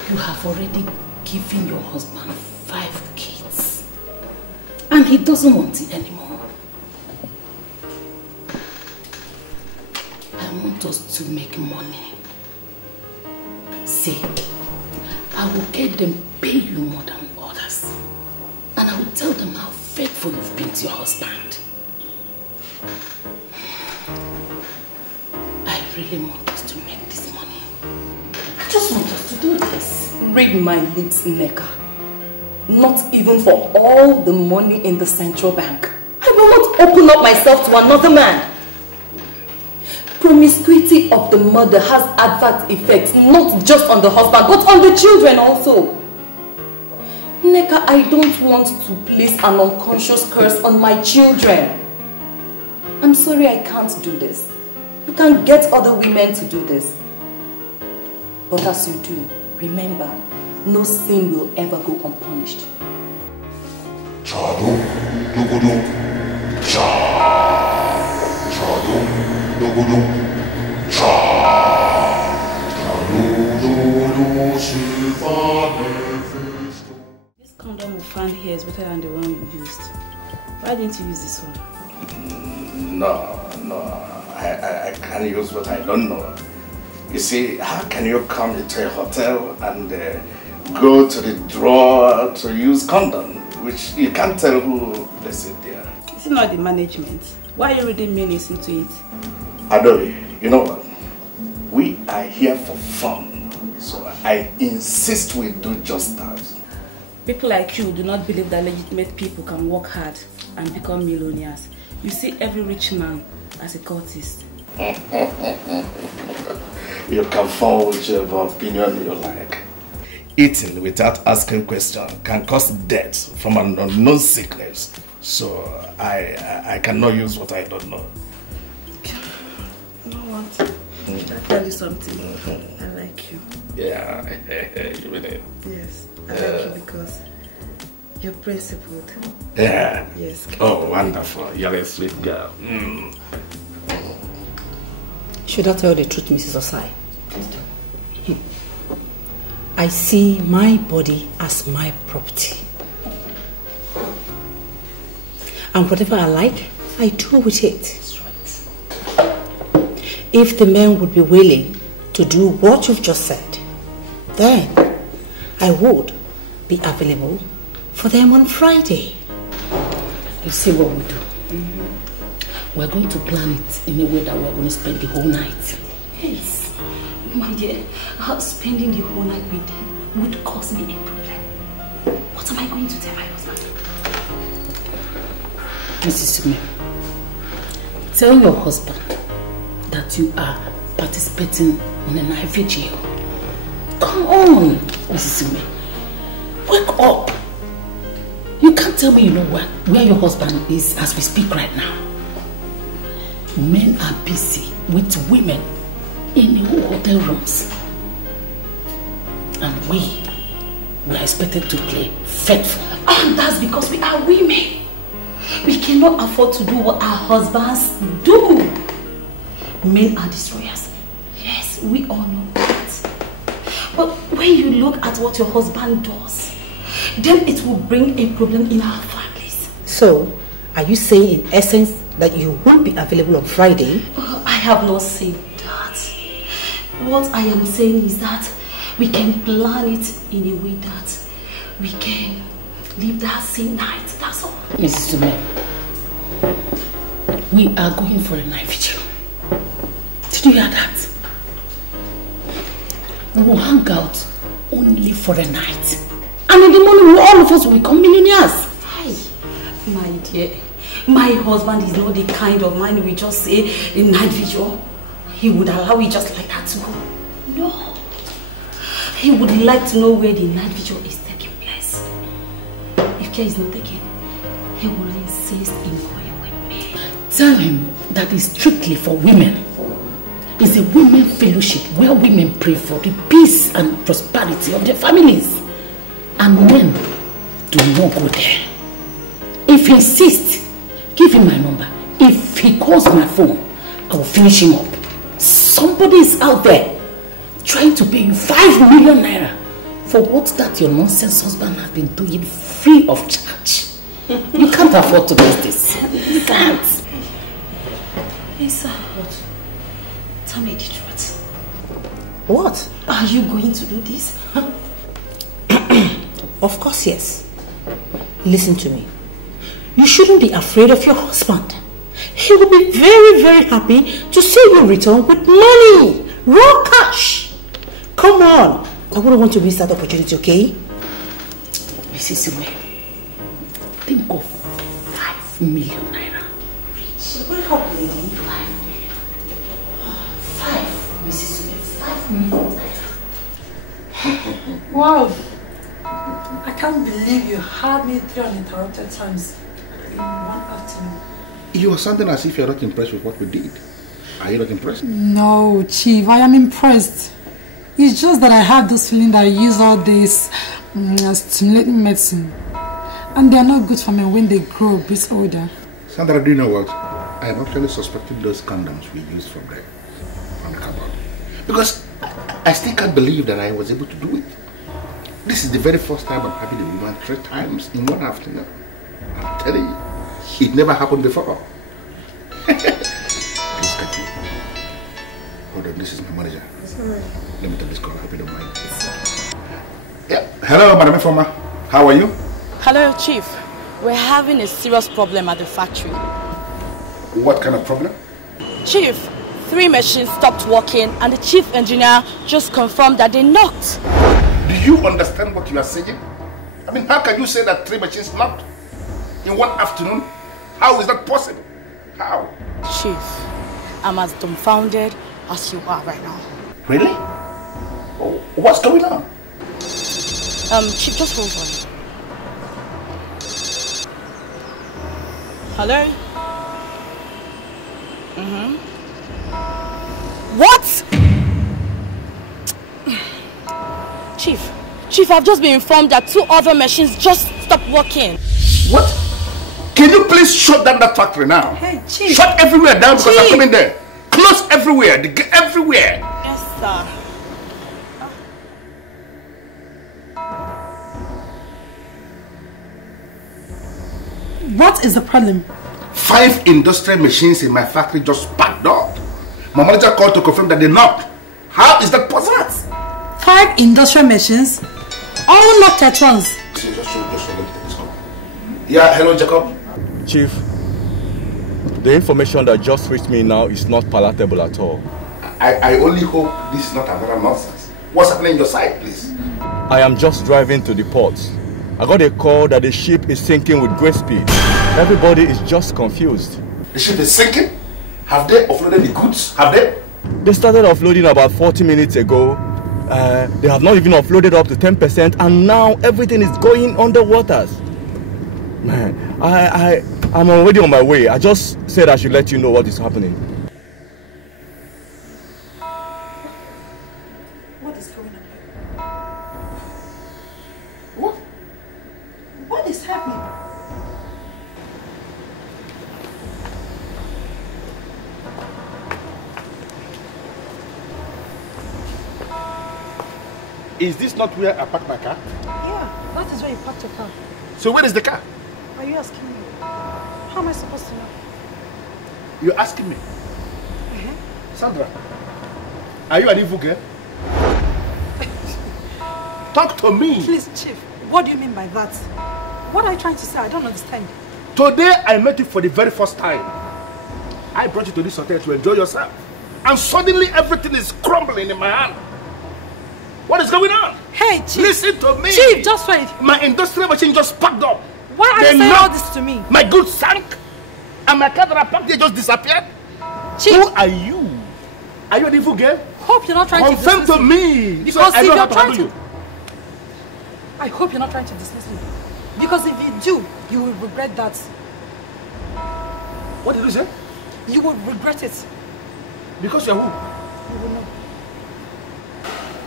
You have already given your husband 5 kids, and he doesn't want it anymore. I want us to make money. See, I will get them pay you more than others, and I will tell them how faithful you've been to your husband. I really want us to make this money. I just want us to do this. Read my lips, Nneka. Not even for all the money in the central bank. I will not open up myself to another man. Promiscuity of the mother has adverse effects, not just on the husband, but on the children also. Nneka, I don't want to place an unconscious curse on my children. I'm sorry I can't do this. You can get other women to do this. But as you do, remember, no sin will ever go unpunished. Chado, dogodo, cha. Chado, dogodo, cha. Chado, dogodo, silva, Mephisto. This condom we found here is better than the one you used. Why didn't you use this one? No, I can't use what I don't know. You see, how can you come into a hotel and go to the drawer to use condom, which you can't tell who placed it there? Is it not the management? Why are you reading meanings into it? Adobe, you know what? We are here for fun, so I insist we do just that. People like you do not believe that legitimate people can work hard and become millionaires. You see every rich man as a cultist. You can form whichever opinion you like. Eating without asking questions can cause death from an unknown sickness. So I cannot use what I don't know. You know what? I'll tell you something. I like you. Yeah, you mean it? Yes, I like you because you're principled. Yeah. Yes. Oh, wonderful. You're a sweet girl. Should I tell the truth, Mrs. Osai? I see my body as my property. And whatever I like, I do with it. That's right. If the men would be willing to do what you've just said, then I would be available for them on Friday. You see what we do? We're going to plan it in a way that we're going to spend the whole night. Yes. My dear, spending the whole night with them would cause me a problem. What am I going to tell my husband? Mrs. Sume, tell your husband that you are participating in an ivory jail. Come on, Mrs. Sume. Wake up. You can't tell me you know where your husband is as we speak right now. Men are busy with women in hotel rooms. And we are expected to play faithful. And that's because we are women. We cannot afford to do what our husbands do. Men are destroyers. Yes, we all know that. But when you look at what your husband does, then it will bring a problem in our families. So, are you saying in essence that you won't be available on Friday? I have not said that. What I am saying is that we can plan it in a way that we can leave that same night. That's all. Mrs. Sume, we are going for a night vigil. Did you hear that? We will hang out only for a night. And in the morning, all of us will become millionaires. Hi, my dear. My husband is not the kind of man we just say a night vigil. He would allow it just like that to go. No. He would like to know where the night vigil is taking place. If care is not taken, he will insist in going with me. Tell him that it's strictly for women. It's a women fellowship where women pray for the peace and prosperity of their families. And men do not go there. If he insists, give him my number. If he calls my phone, I will finish him up. Somebody is out there trying to pay you 5 million naira for what that your nonsense husband has been doing free of charge. You can't afford to do this. You can't. Hey, sir, what? Tell me the truth. What? Are you going to do this? Of course, yes. Listen to me. You shouldn't be afraid of your husband. He will be very, very happy to see you return with money. Raw cash. Come on. I wouldn't want to miss that opportunity, okay? Mrs. Sume, think of 5 million naira. Wake up, lady. 5 million. 5, Mrs. Sume, 5 million naira. Wow. I can't believe you had me 3 uninterrupted times in one afternoon. You are sounding as if you're not impressed with what we did. Are you not impressed? No, Chief, I am impressed. It's just that I have this feeling that I use all this stimulating medicine. And they are not good for me when they grow a bit older. Sandra, do you know what? I am actually suspecting those condoms we used from the cupboard. Because I still can't believe that I was able to do it. This is the very first time I'm having a woman 3 times in one afternoon. I'm telling you, it never happened before. Please, thank you. Hold on, this is my manager. Sorry. Let me take this call, I hope you don't mind. Yeah. Hello, Madam Informa. How are you? Hello, Chief. We're having a serious problem at the factory. What kind of problem? Chief, 3 machines stopped working and the chief engineer just confirmed that they knocked. Do you understand what you are saying? I mean, how can you say that 3 machines knocked in one afternoon? How is that possible? How? Chief, I'm as dumbfounded as you are right now. Really? Oh, what's going on? Chief, just hold on. Hello? What? Chief, I've just been informed that 2 other machines just stopped working. What? Can you please shut down that factory now? Hey, Chief. Shut everywhere down because I'm coming there. Close everywhere. Everywhere. Yes, sir. What is the problem? 5 industrial machines in my factory just packed up. My manager called to confirm that they knocked. How is that possible? 5 industrial machines? All knocked at once. Yeah, hello, Jacob. Chief, the information that just reached me now is not palatable at all. I only hope this is not another nonsense. What's happening on your side, please? I am just driving to the port. I got a call that the ship is sinking with great speed. Everybody is just confused. The ship is sinking? Have they offloaded the goods? Have they? They started offloading about 40 minutes ago. They have not even offloaded up to 10%, and now everything is going underwaters. Man, I'm already on my way. I just said I should let you know what is happening. What is going on here? What is happening? Is this not where I parked my car? Yeah, that is where you parked your car. So where is the car? Are you asking me? How am I supposed to know? You're asking me? Sandra, are you an evil girl? Talk to me. Please, Chief, what do you mean by that? What are you trying to say? I don't understand. Today I met you for the very first time. I brought you to this hotel to enjoy yourself. And suddenly everything is crumbling in my hand. What is going on? Hey, Chief. Listen to me. Chief, just wait. My industrial machine just packed up. Why are you saying all this to me? My goods sank. And my car that I packed there just disappeared. Chief. Who are you? Are you an evil girl? Hope you're not trying to confirm dismiss to me. Because so if you're trying to... I hope you're not trying to dismiss me. Because if you do, you will regret that. What did you say? You will regret it. Because you're who? You will know.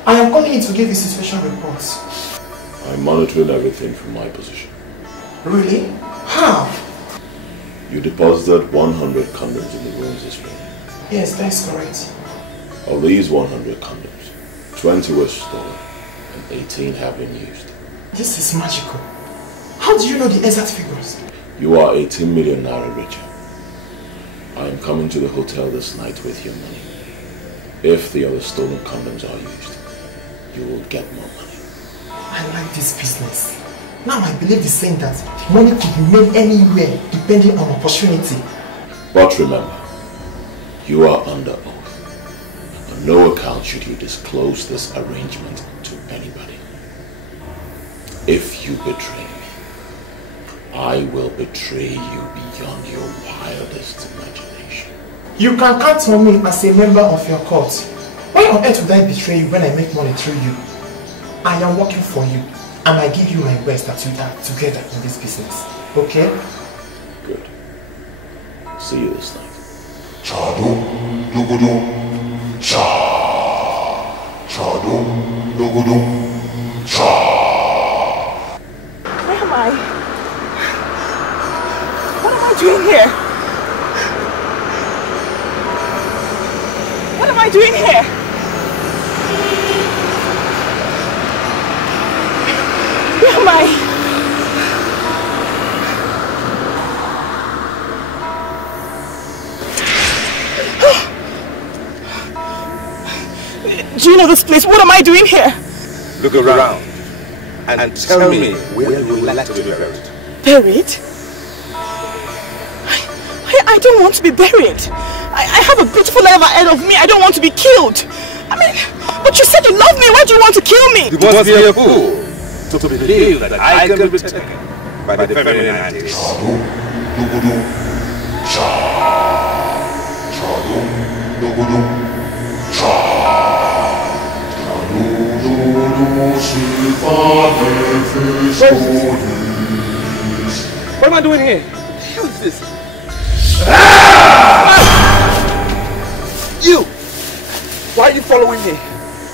I am coming in to give you situation reports. I'm monitoring everything from my position. Really? How? You deposited 100 condoms in the rooms this morning. Yes, that is correct. Of these 100 condoms, 20 were stolen and 18 have been used. This is magical. How do you know the exact figures? You are 18 million naira richer. I am coming to the hotel this night with your money. If the other stolen condoms are used, you will get more money. I like this business. Now I believe the saying that money could be made anywhere depending on opportunity. But remember, you are under oath. On no account should you disclose this arrangement to anybody. If you betray me, I will betray you beyond your wildest imagination. You can count on me as a member of your court. Why on earth would I betray you when I make money through you? I am working for you, and I give you my best that we are together in this business. Okay? Good. See you this night. Chadum lugudum cha. Chadum lugudum cha. Where am I? What am I doing here? What am I doing here? Where am I? Do you know this place? What am I doing here? Look around and tell me where you would like to be buried. Buried? I don't want to be buried. I have a beautiful life ahead of me. I don't want to be killed. I mean, but you said you love me. Why do you want to kill me? You must be a fool to believe that I can be taken by the feminine ideas. What am I doing here? What the hell is this? You! Why are you following me?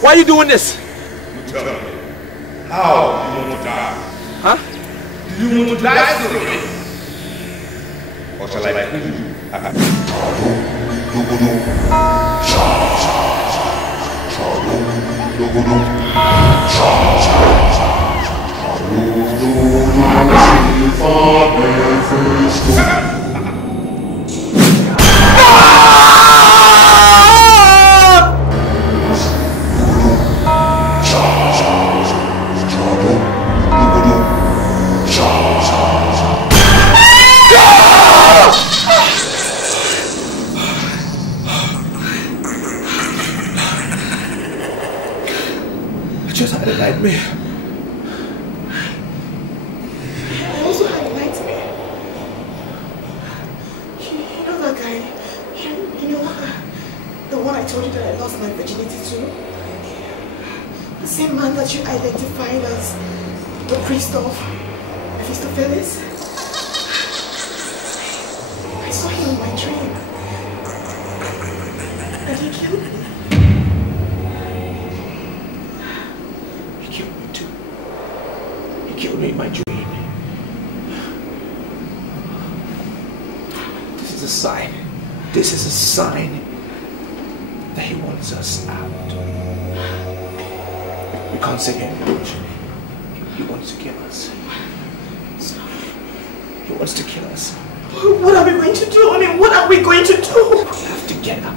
Why are you doing this? Tell me, how do you want to die? Huh? Do you want to die slowly? Or shall I kill you? I just had a nightmare. I also had a nightmare. You know that guy? You know the one I told you that I lost my virginity to? The same man that you identified as the priest of Mehistopheles? I saw him in my dream. And he killed me. Killed me in my dream. This is a sign. This is a sign that he wants us out. We can't say him. He wants to kill us. He wants to kill us. What are we going to do? I mean, what are we going to do? We have to get out.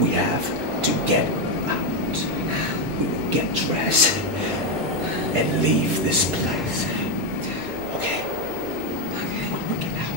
We have to get out. We will get dressed and leave this place. Okay? We will get out.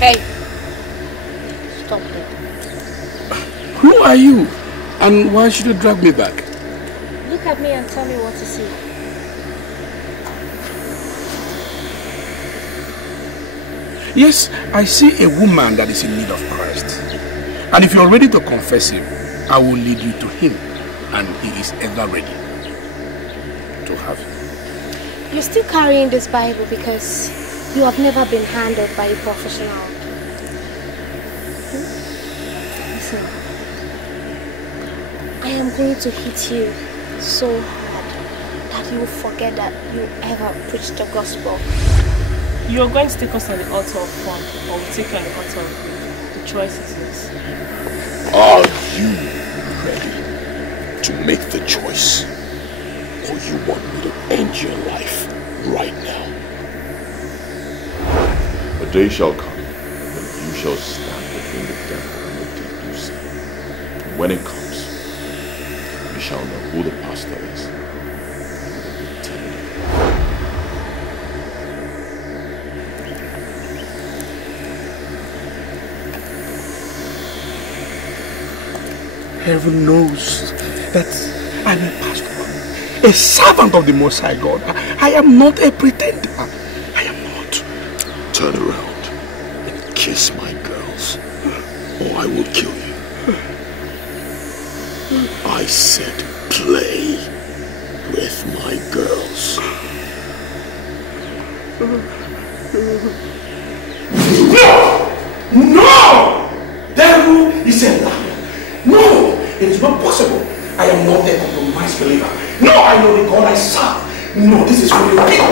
Hey, stop it. Who are you? And why should you drag me back? Look at me and tell me what to see. Yes, I see a woman that is in need of Christ. And if you're ready to confess him, I will lead you to him. And he is ever ready to have you. You're still carrying this Bible because you have never been handled by a professional. Listen, I am going to hit you so hard that you will forget that you ever preached the gospel. You're going to take us on the altar of fun, or we'll take you on the altar of grief. The choice is yours. Are you ready to make the choice? Or you want me to end your life right now? A day shall come when you shall stand between the devil and the deep blue sea. And when it comes, you shall know who the pastor is. Heaven knows that I'm a pastor, a servant of the Most High God. I am not a pretender. I am not. Turn around and kiss my girls, or I will kill you. I said play with my girls. No! No! Devil is a liar. No! It is not possible. I am not a compromised believer. No, I know the God I serve. No, this is for the people.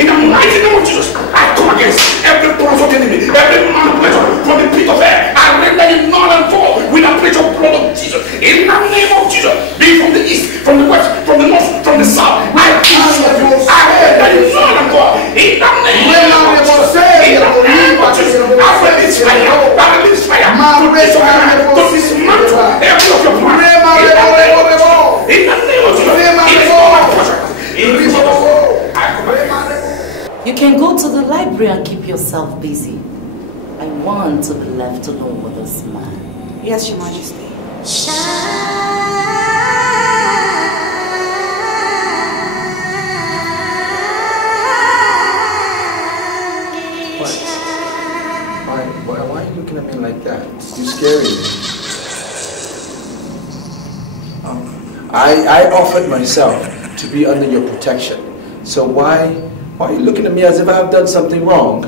In the mighty name of Jesus, I come against every plot of the enemy, every manipulation from the pit of hell. I render it null and void with the precious blood of Jesus. In the name of Jesus, be from the east, from the west, from the north, from the south. I render it null and void. In the name of Jesus, in the name of Jesus, I release fire. I release fire. To dismantle every of your plans. In the name of Jesus, you can go to the library and keep yourself busy. I want to be left alone with this man. Yes, Your Majesty. Why are you looking at me like that? You scare me. I offered myself to be under your protection. So why are you looking at me as if I've done something wrong?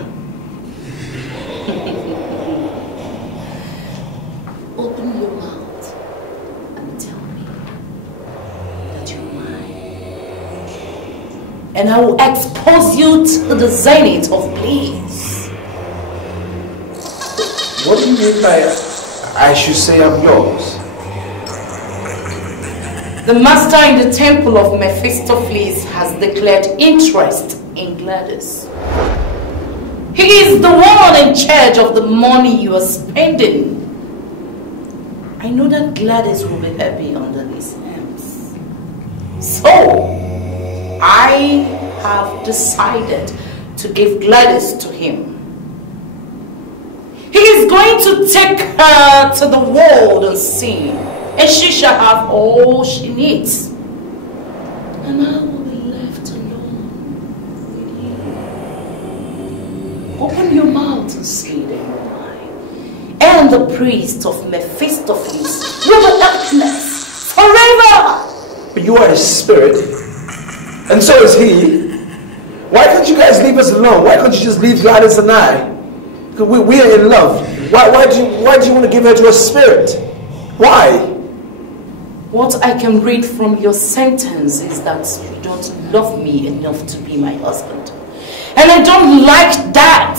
Open your mouth and tell me that you're mine. And I will expose you to the zenith of bliss. What do you mean by I should say I'm yours? The master in the temple of Mehistopheles has declared interest in Gladys. He is the one in charge of the money you are spending. I know that Gladys will be happy under his hands. So, I have decided to give Gladys to him. He is going to take her to the world and see. And she shall have all she needs. And I will be left alone with you. Open your mouth and say that you're mine. And the priest of Mehistopheles will be helpless forever. But you are his spirit. And so is he. Why can't you guys leave us alone? Why can't you just leave Gladys and I? We are in love. Why do you want to give her to a spirit? Why? What I can read from your sentence is that you don't love me enough to be my husband. And I don't like that.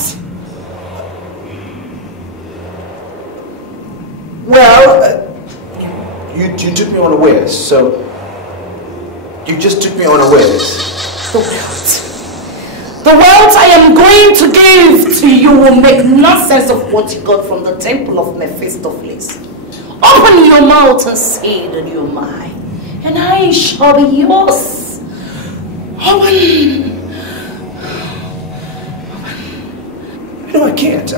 Well, you took me unawares, so you just took me unawares. The wealth I am going to give to you will make nonsense of what you got from the temple of Mehistopheles. Open your mouth and say that you're mine, and I shall be yours. Open. No, I can't.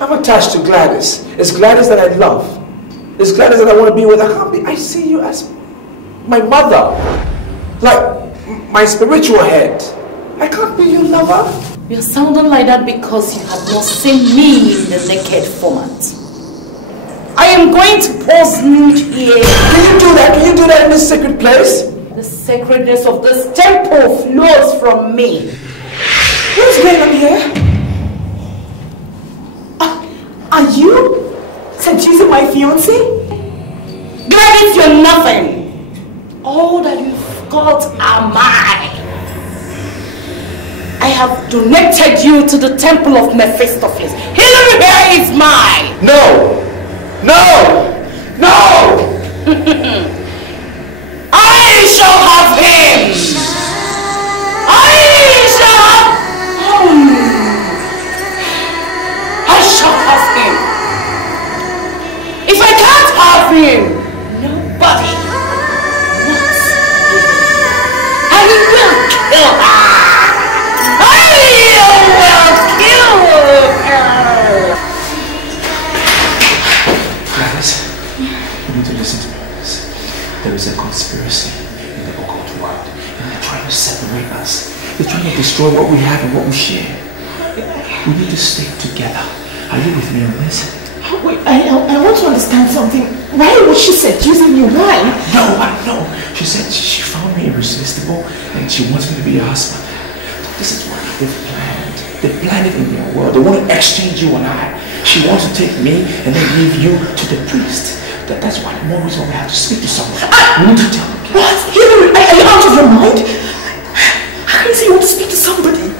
I'm attached to Gladys. It's Gladys that I love. It's Gladys that I want to be with. I see you as my mother. Like my spiritual head. I can't be your lover. You're sounding like that because you have not seen me in the naked format. I am going to pose nude here. Can you do that? Can you do that in this sacred place? The sacredness of this temple flows from me. What's going on here? Are you seducing my fiancé? Gladys, you're nothing. All that you've got are mine. I have donated you to the temple of Mehistopheles. Hilary here is mine. No! No! No! I shall have him. I shall have I shall have him. If I can't have him, nobody wants him. I will kill her. I will kill her. Gladys, you need to listen to me. There is a conspiracy in the occult world, and they're trying to separate us. They're trying to destroy what we have and what we share. We need to stay together. Are you with me on this? Wait, I want to understand something. Why was she seducing you? Why? No. She said she found me irresistible and she wants me to be her husband. This is what they've planned. They planned it in their world. They want to exchange you and I. She wants to take me and then leave you to the priest. That's why I'm always going to have to speak to someone. We need to tell them. What? Hilary, are you out of your mind? How can you say you want to speak to somebody?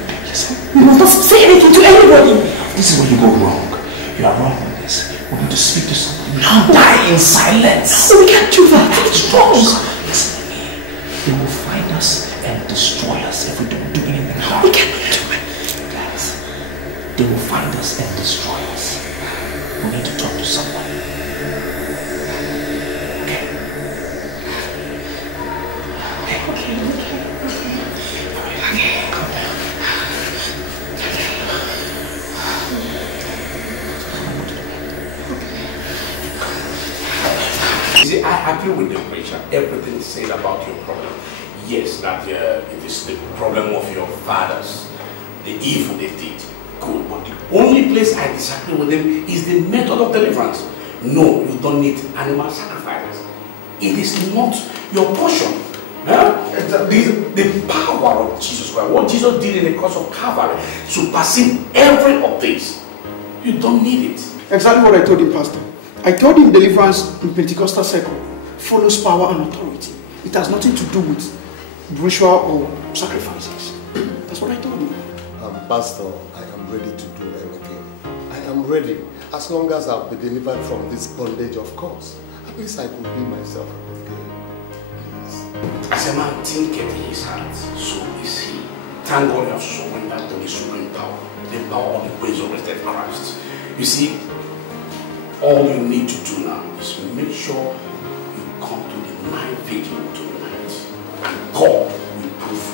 You must not say anything to anybody. This is where you go wrong. You are wrong with this. We need to speak to someone. We can't die in silence. No, we can't do that. It's wrong. Listen to me. They will find us and destroy us if we don't do anything about it. We cannot do it. Guys, they will find us and destroy us. We need to talk to someone. Okay, calm down. You see, I agree with the preacher. Everything is said about your problem. Yes, that it is the problem of your fathers, the evil they did. Good, but the only place I disagree with them is the method of deliverance. No, you don't need animal sacrifices. It is not your portion. Huh? The power of Jesus Christ, what Jesus did in the cross of Calvary, surpassing every of this. You don't need it. Exactly what I told him, Pastor. I told him deliverance in Pentecostal circle follows power and authority. It has nothing to do with ritual or sacrifices. That's what I told him. Pastor, I am ready to do anything. I am ready. As long as I'll be delivered from this bondage, of course. At least I could be myself. As a man thinketh in his heart, so is he. Thank God you have surrendered to the supreme power, the power of the resurrected Christ. You see, all you need to do now is make sure you come to the night vigil tonight. And God will prove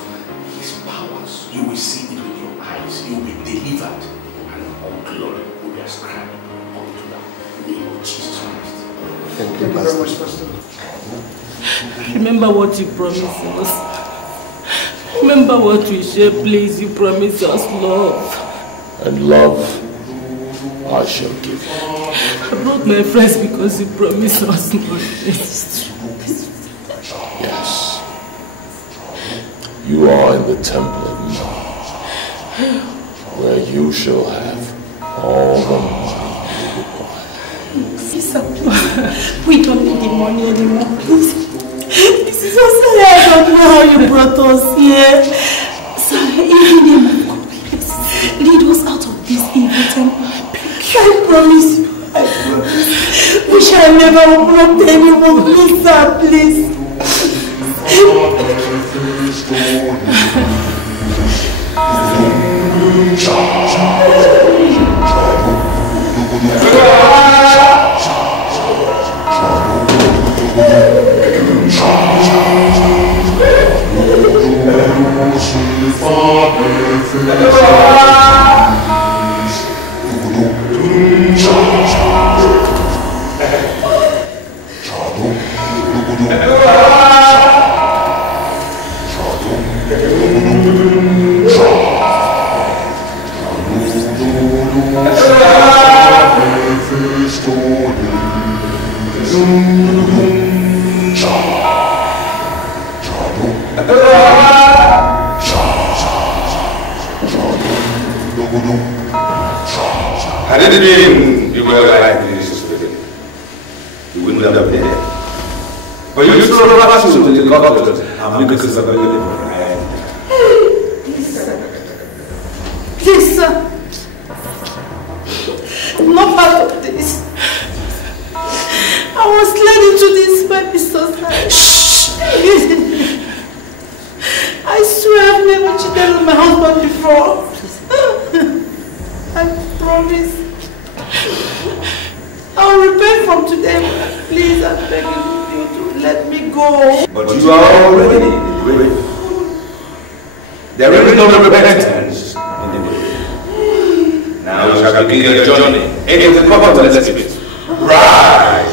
his powers. You will see it with your eyes. You will be delivered. And all glory will be ascribed unto the name of Jesus Christ. Thank you very much, Pastor. Remember what you promised us. Remember what we share, please. You promised us love. And love I shall give you. I brought my friends because you promised us nothing. Yes. You are in the temple of love. where you shall have all the money you require. Sister, please. We don't need the money anymore, please. This is so sad. I don't know how you brought us here. So, in the name of God, please, lead us out of this evil temple. I promise you. I promise. We shall never open up to anyone. Please, sir, please. I didn't mean you were like this. You wouldn't have been there. But you used to rush to the doctors and make us available for Please, sir. I'm not part of this. I was led into this by Mr. Shh! I swear I've never cheated on my husband before. I promise. I'll repent from today. Please, I'm begging you to let me go. But you are already ready. There is no repentance in the way. Now you shall begin your journey into the comfort of the spirit. Rise!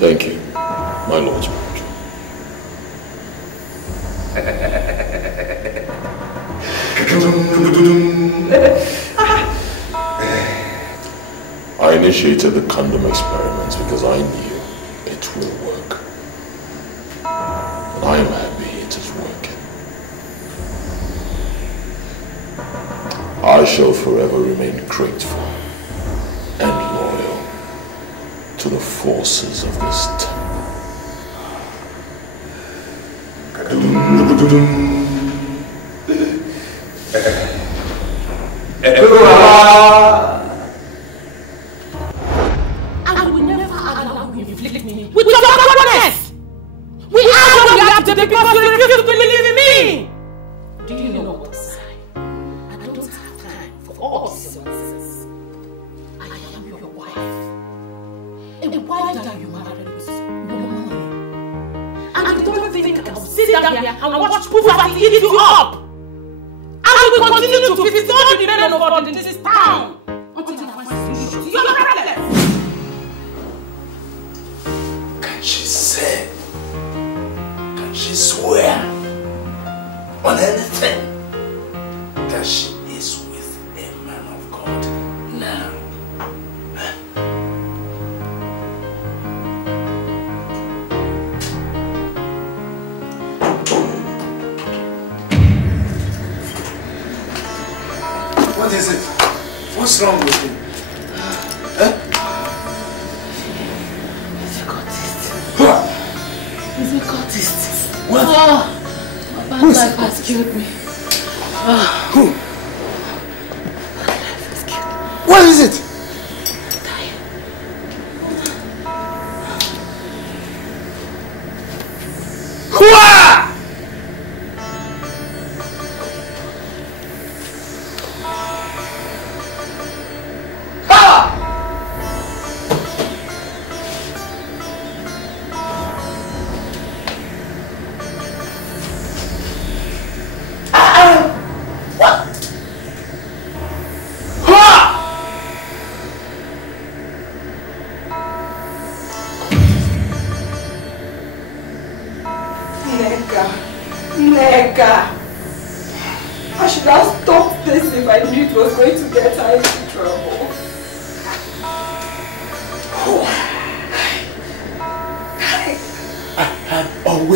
Thank you, my Lord Spiritual. I initiated the condom experiments because I knew it will work. And I am happy it is working. I shall forever remain grateful and loyal to the forces of this temple. And we never allow you to inflict me with your backwardness! We are what we have to because you refuse to believe in me! Do you know what to say? I don't have time for all these nonsense. I am your wife. And why that you married with no money? And you don't think I will sit down here and watch poverty eat you up? I will continue to visit all the men of God in this town until I find solution to your problem. Can she say? Can she swear on anything that she is with a man of God now? What is it? What's wrong with him? Huh? I forgot. What? Oh, my bad life has killed me. Who? What is it?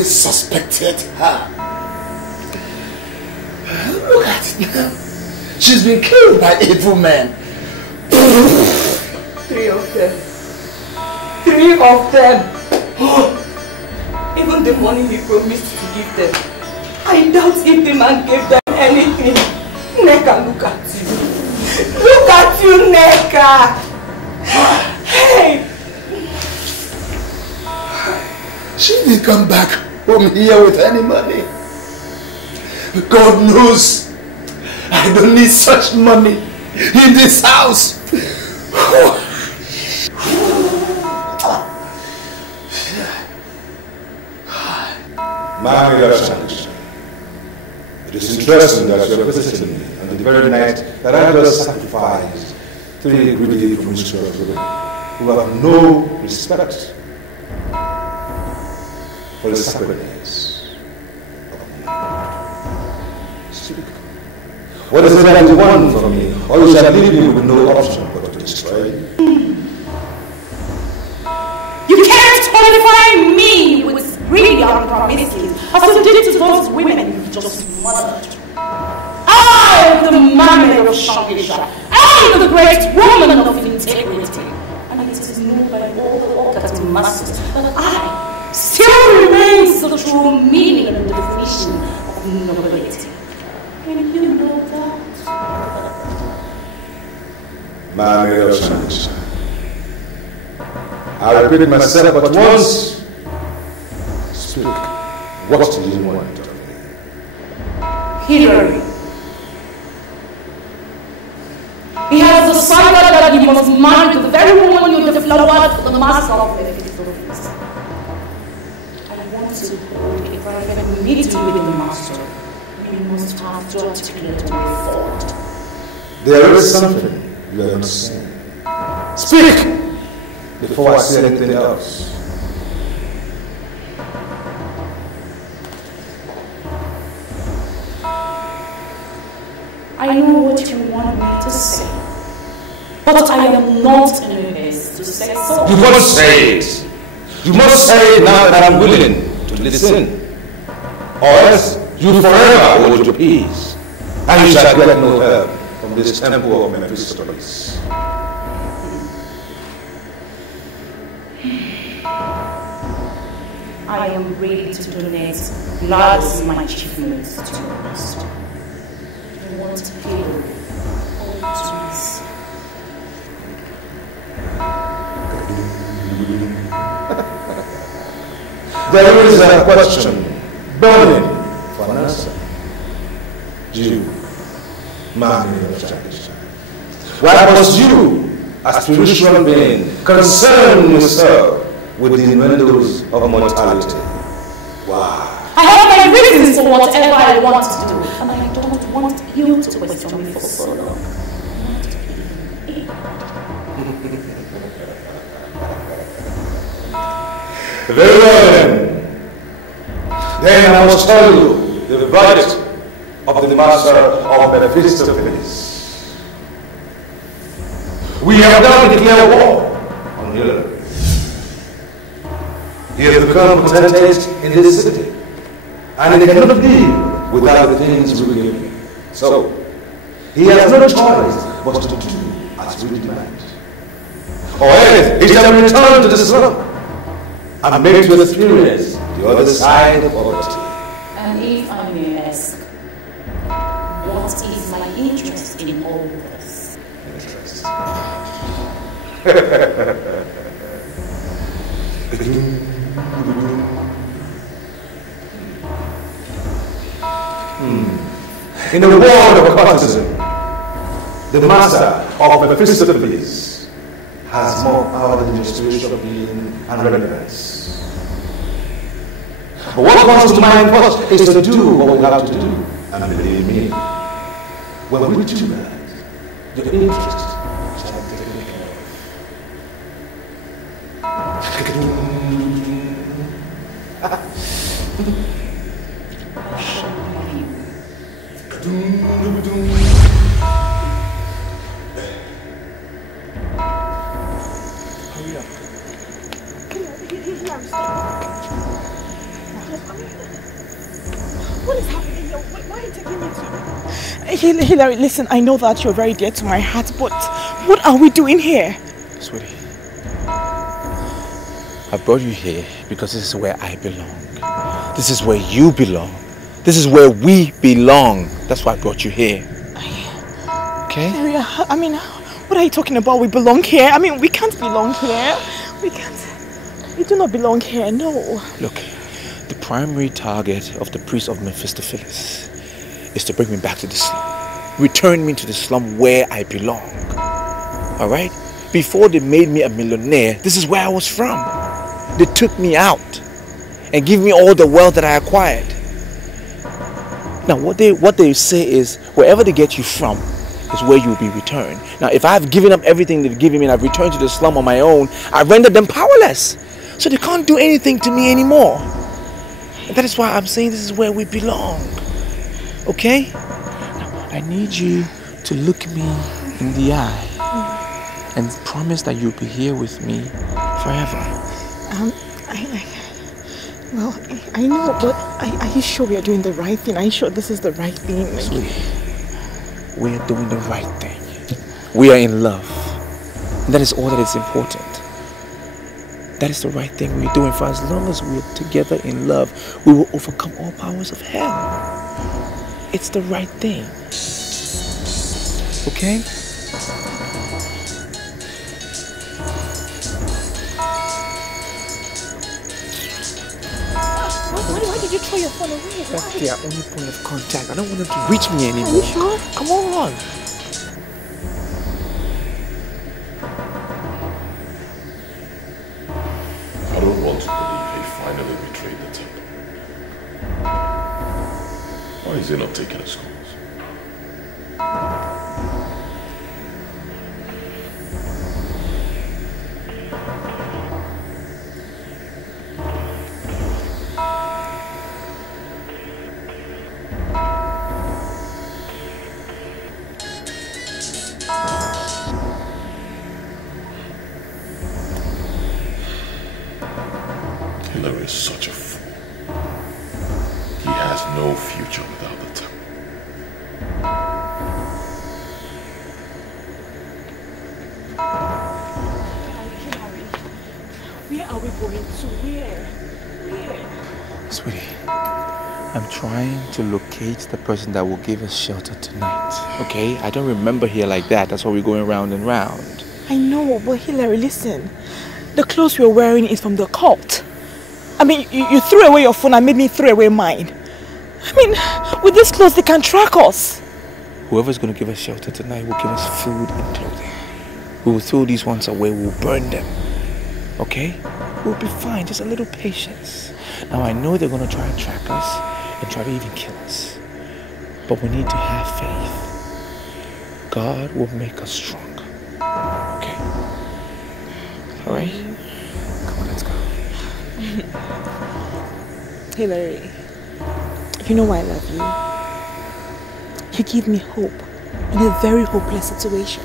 Suspected her. Look at her. She's been killed by evil men. 3 of them. 3 of them. Even the money he promised to give them. I doubt if the man gave them anything. Neka, look at you. Look at you, Neka. Hey. She didn't come back from here with any money. God knows I don't need such money in this house. My dear Shangisha, it is interesting that you are visiting me on the very night that I just sacrificed 3 greedy promiscuous women who have no respect for the sacredness of man. Speak. What is it that you want from me, or you shall leave me with no option but to destroy you? You can't qualify me with greedy promises as you did to those women you just murdered. I am the man of Shangisha. I am the great woman of integrity. And it is known by all the organs and masters that I still remains the true meaning and definition of nobility. And you know that. My dear Shangisha, I repeat myself but once. Speak. What do you want of me? Hilary. He has decided that he must marry the very woman you deflowered for the master of Mehistopheles. I want to hold a private meeting with the master. We must have to articulate a way forward. There is something you are not saying. Speak before I say anything else. I know what you want me to say, but I am not in a haste to say so. You must say it. You must say it now that I'm willing to listen. Or else you forever hold your peace, and you shall get no help from this temple of Mehistopheles. I am ready to donate Gladys my achievements to your master. I want to feel all to myself. There is a question burning for an answer. You, man of Shangisha, why must you, a spiritual being, concern yourself with the innuendos of mortality? Why? I have my reasons for whatever I want to do, and I don't want you to question me for so long. Very well then I must tell you the verdict of the master of Mehistopheles. We have now declared war on Hilary. He has become potentate in this city, and he cannot live without the things we give him. So, he has no choice but to do as we demand. Or else he shall return to the slum and make to experience the other side of poverty. what is my interest in all this? Interest. In the world of occultism, the master of Mehistopheles has more power than your spiritual being and relevance. But what comes to mind first is to do what we have to do. And believe me, when we do that, your interest shall be taken care What is happening here? Why are you taking me to? Hilary, listen, I know that you're very dear to my heart, but what are we doing here? Sweetie, I brought you here because this is where I belong. This is where you belong. This is where we belong. That's why I brought you here. Okay? Hilary, I mean, what are you talking about? We belong here? I mean, we can't belong here. We can't. We do not belong here, no. Look, the primary target of the priest of Mehistopheles is to bring me back to the slum. Return me to the slum where I belong. Alright? Before they made me a millionaire, this is where I was from. They took me out and give me all the wealth that I acquired. Now what they say is, wherever they get you from is where you will be returned. Now if I've given up everything they've given me and I've returned to the slum on my own, I've rendered them powerless. So they can't do anything to me anymore. And that is why I'm saying this is where we belong. Okay? Now, I need you to look me in the eye and promise that you'll be here with me forever. I know, but are you sure we are doing the right thing? Are you sure this is the right thing? Sweetie, we are doing the right thing. We are in love. And that is all that is important. That is the right thing we're doing. For as long as we're together in love, we will overcome all powers of hell. It's the right thing. Okay? Why did you throw your phone away? That's their only point of contact. I don't want them to reach me anymore. Are you sure? Come on. I don't want to believe he finally betrayed the temple. Why is he not taking his calls? Hilary is such a fool. He has no future without the temple. Where are we going to? Where? Sweetie, I'm trying to locate the person that will give us shelter tonight. Okay? I don't remember here like that. That's why we're going round and round. I know, but Hilary, listen. The clothes we're wearing is from the cult. I mean, you threw away your phone and made me throw away mine. I mean, with these clothes, they can track us. Whoever's going to give us shelter tonight will give us food and clothing. We will throw these ones away. We'll burn them. Okay? We'll be fine. Just a little patience. Now, I know they're going to try and track us and try to even kill us. But we need to have faith. God will make us strong. Okay? Alright? Come on, let's go. Hilary, you know why I love you. You give me hope in a very hopeless situation.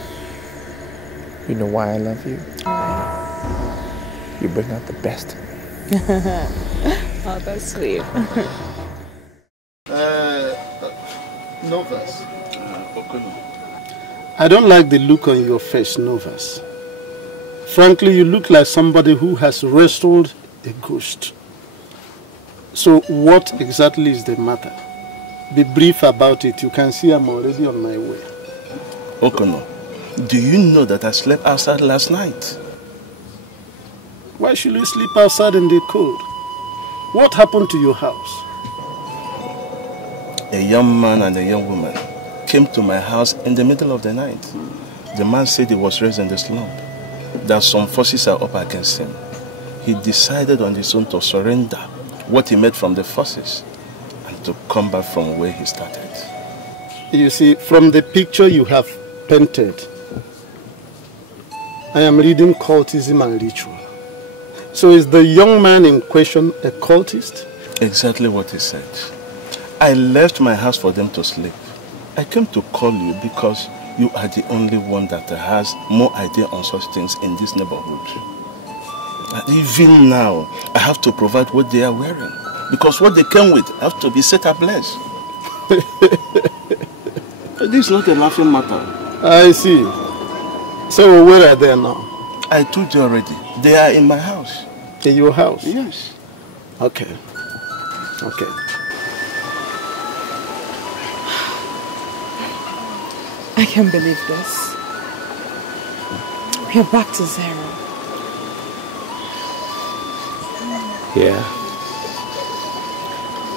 You know why I love you? Why? You bring out the best in me. Oh, that's sweet. Novas. I don't like the look on your face, Novas. Frankly, you look like somebody who has wrestled a ghost. So what exactly is the matter? be brief about it. You can see I'm already on my way. Okono, do you know that I slept outside last night? Why should you sleep outside in the cold? What happened to your house? A young man and a young woman came to my house in the middle of the night. The man said he was raised in the slum, that some forces are up against him. He decided on his own to surrender what he made from the forces and to come back from where he started. You see, from the picture you have painted, I am reading cultism and ritual. So is the young man in question a cultist? Exactly what he said. I left my house for them to sleep. I came to call you because you are the only one that has more idea on such things in this neighborhood. Even now, I have to provide what they are wearing, because what they came with have to be set ablaze. This is not a laughing matter. I see. So where are they now? I told you already. They are in my house. In your house? Yes. Okay. Okay. I can't believe this. We're back to zero. Yeah.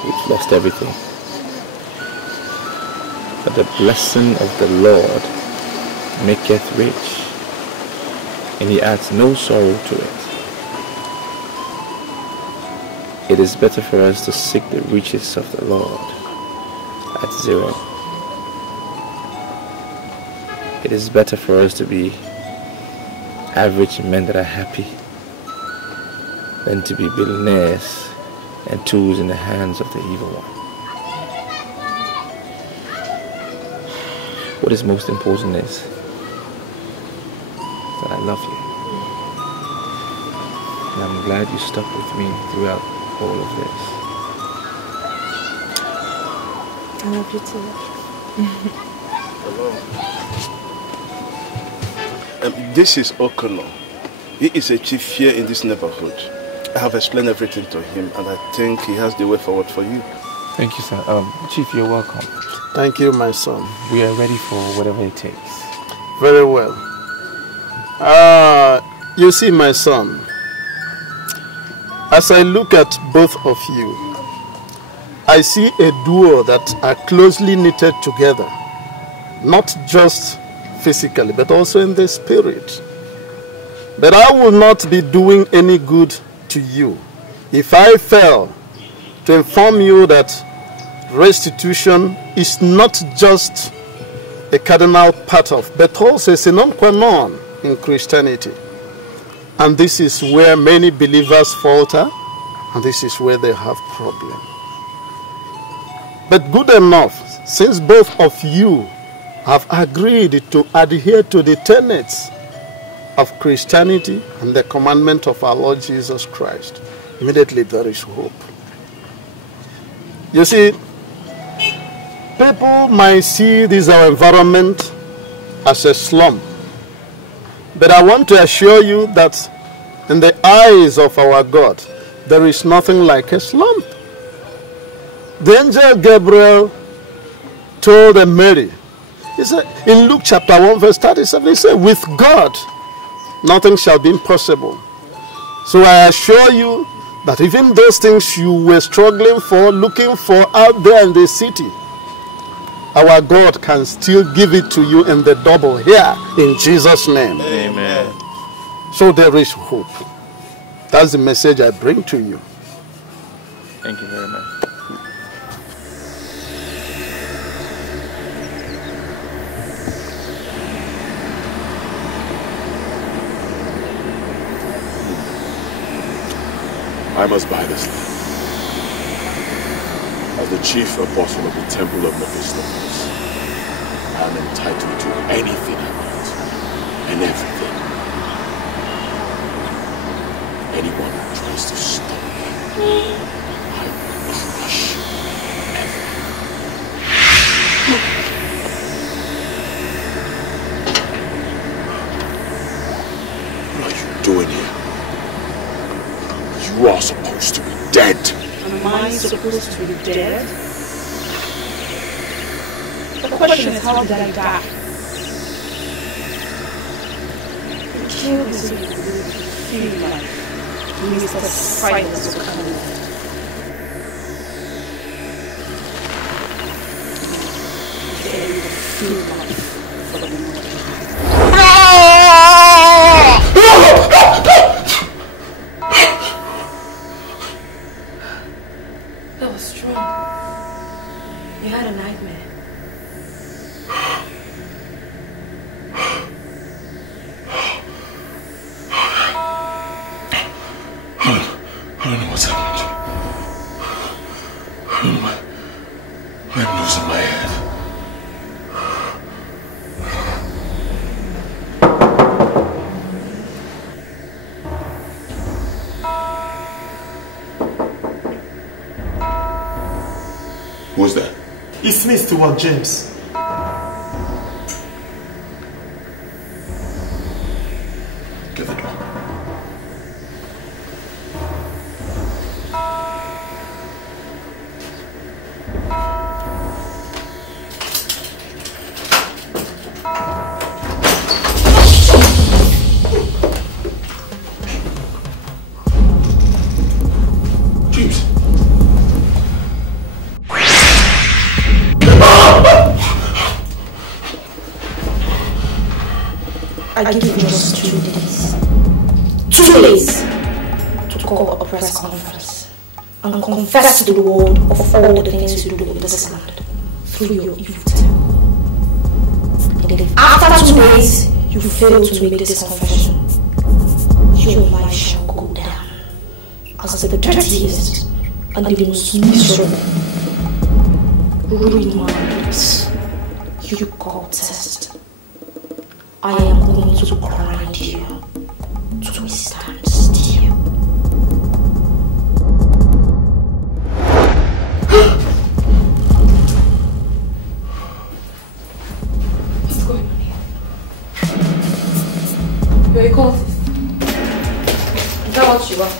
We've lost everything. But the blessing of the Lord maketh rich, and he adds no sorrow to it. It is better for us to seek the riches of the Lord at zero. It is better for us to be average men that are happy than to be billionaires and tools in the hands of the evil one. What is most important is that I love you. And I'm glad you stuck with me throughout all of this. I love you too. Hello. This is Okono. He is a chief here in this neighborhood. I have explained everything to him, and I think he has the way forward for you. Thank you, sir. Chief, you're welcome. Thank you, my son. We are ready for whatever it takes. Very well. You see, my son, as I look at both of you, I see a duo that are closely knitted together, not just physically, but also in the spirit. But I will not be doing any good to you if I fail to inform you that restitution is not just a cardinal part of, but also a sine qua non in Christianity. And this is where many believers falter, and this is where they have problems. But good enough, since both of you have agreed to adhere to the tenets of Christianity and the commandment of our Lord Jesus Christ, immediately there is hope. You see, people might see this our environment as a slum, but I want to assure you that in the eyes of our God, there is nothing like a slum. The angel Gabriel told Mary, he said, in Luke chapter 1 verse 37, he said, with God, nothing shall be impossible. So I assure you that even those things you were struggling for, looking for out there in the city, our God can still give it to you in the double here, in Jesus' name. Amen. So there is hope. That's the message I bring to you. Thank you very much. I must buy this land. As the chief apostle of the temple of Mehistopheles, I am entitled to anything I want and everything. Anyone who tries to stop me, I will crush What are you doing here? You are supposed to be dead. Am I supposed to be dead? question is, how did I die? The child is in the feel like Mehistopheles will come in. Feel like for the moment. That was strong. You had a nightmare. I don't know what's happened. I'm losing my head. Who's that? It's me, Stewart James. Get the door. I give you just 2 days. 2 days to call a press conference and confess to the world of all the things you do in this land through your evil tongue. And if after 2 days you fail to make this confession, your life shall go down as the dirtiest and the most miserable, ruined minds you call test. I am going to grind you to a standstill. What's going on here? You're a cultist. Is that what you are?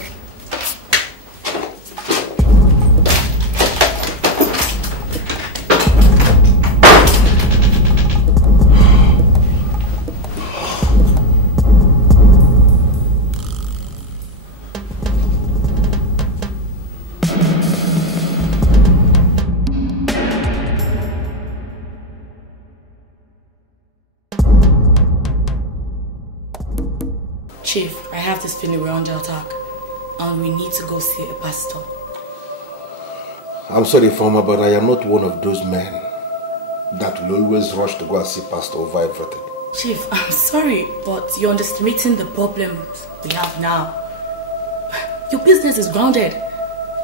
Chief, I have this feeling we're under attack and we need to go see a pastor. I'm sorry, Farmer, but I am not one of those men that will always rush to go and see pastor over everything. Chief, I'm sorry, but you're underestimating the problems we have now. Your business is grounded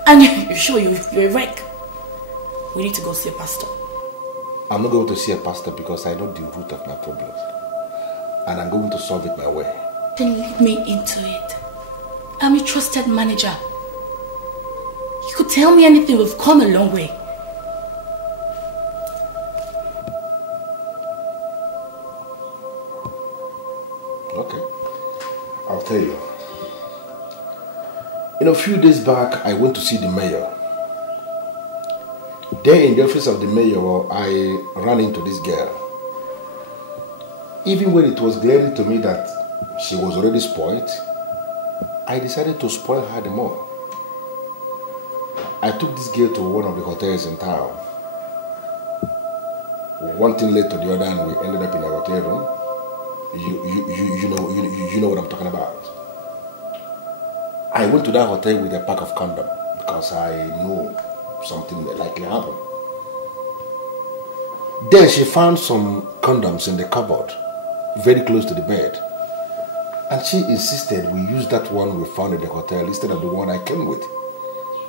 and you're sure you're a wreck. We need to go see a pastor. I'm not going to see a pastor because I know the root of my problems. And I'm going to solve it my way. Then lead me into it. I'm a trusted manager. You could tell me anything, we've come a long way. Okay, I'll tell you. A few days back, I went to see the mayor. There in the office of the mayor, I ran into this girl. Even when it was glaring to me that she was already spoiled, I decided to spoil her the more. I took this girl to one of the hotels in town. One thing led to the other and we ended up in a hotel room. You know what I'm talking about. I went to that hotel with a pack of condoms because I knew something that likely happened. Then she found some condoms in the cupboard, very close to the bed. And she insisted we use that one we found in the hotel instead of the one I came with.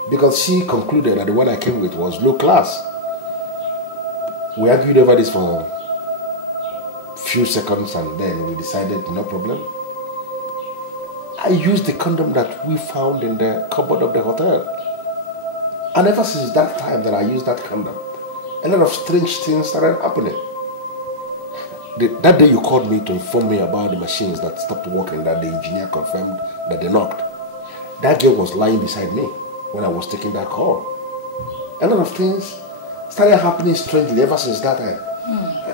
Because she concluded that the one I came with was low class. We argued over this for a few seconds and then we decided no problem. I used the condom that we found in the cupboard of the hotel. And ever since that time that I used that condom, a lot of strange things started happening. That day you called me to inform me about the machines that stopped working, that the engineer confirmed that they knocked. That girl was lying beside me when I was taking that call. A lot of things started happening strangely ever since that time.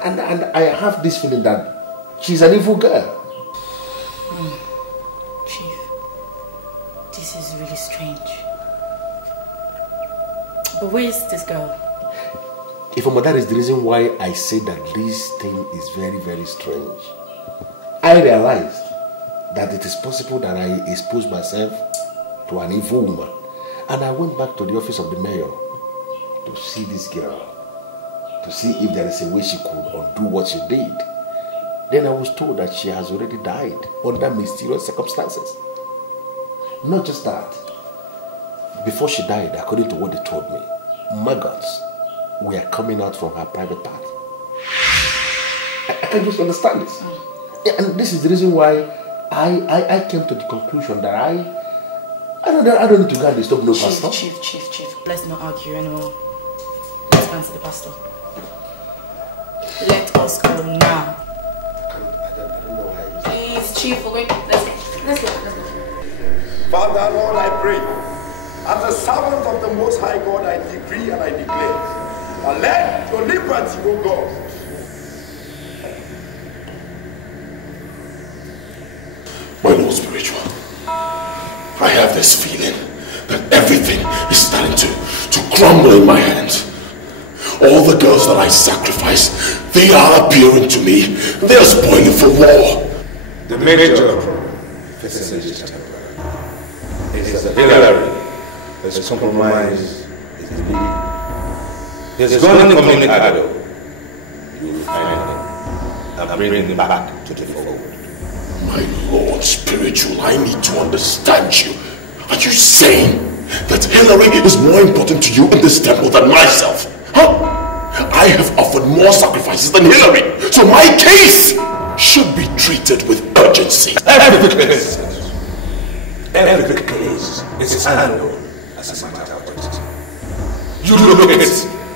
And I have this feeling that she's an evil girl. Chief, this is really strange. But where is this girl? That is the reason why I say that this thing is very, very strange. I realized that it is possible that I exposed myself to an evil woman. And I went back to the office of the mayor to see this girl, to see if there is a way she could undo what she did. Then I was told that she has already died under mysterious circumstances. Not just that. Before she died, according to what they told me, maggots were coming out from her private part. I can just understand this. Yeah, and this is the reason why I came to the conclusion that I don't need to go and disturb no pastor. Chief, let's not argue anymore. Let's answer the pastor. Let us go now. I don't know why. Please, Chief, we're going. Let's go. Father, Lord, I pray, as a servant of the Most High God, I decree and I declare, and let your liberty, O God. My Lord Spiritual, I have this feeling that everything is starting to crumble in my hands. All the girls that I sacrificed, they are appearing to me. They are spoiling for war. The major facility is that Hilary has compromised his belief. He's going to commit Dabo. You will find him and bring him back to the fold. My Lord Spiritual, I need to understand you. Are you saying that Hilary is more important to you in this temple than myself? Huh? I have offered more sacrifices than Hilary, so my case should be treated with urgency. Every case is handled as a matter of urgency. You look at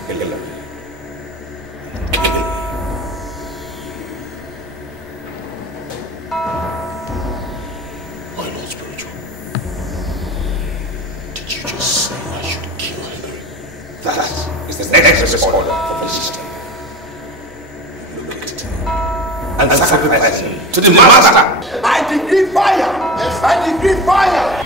Hilary. And sacrifice him to the master. I decree fire. I decree fire.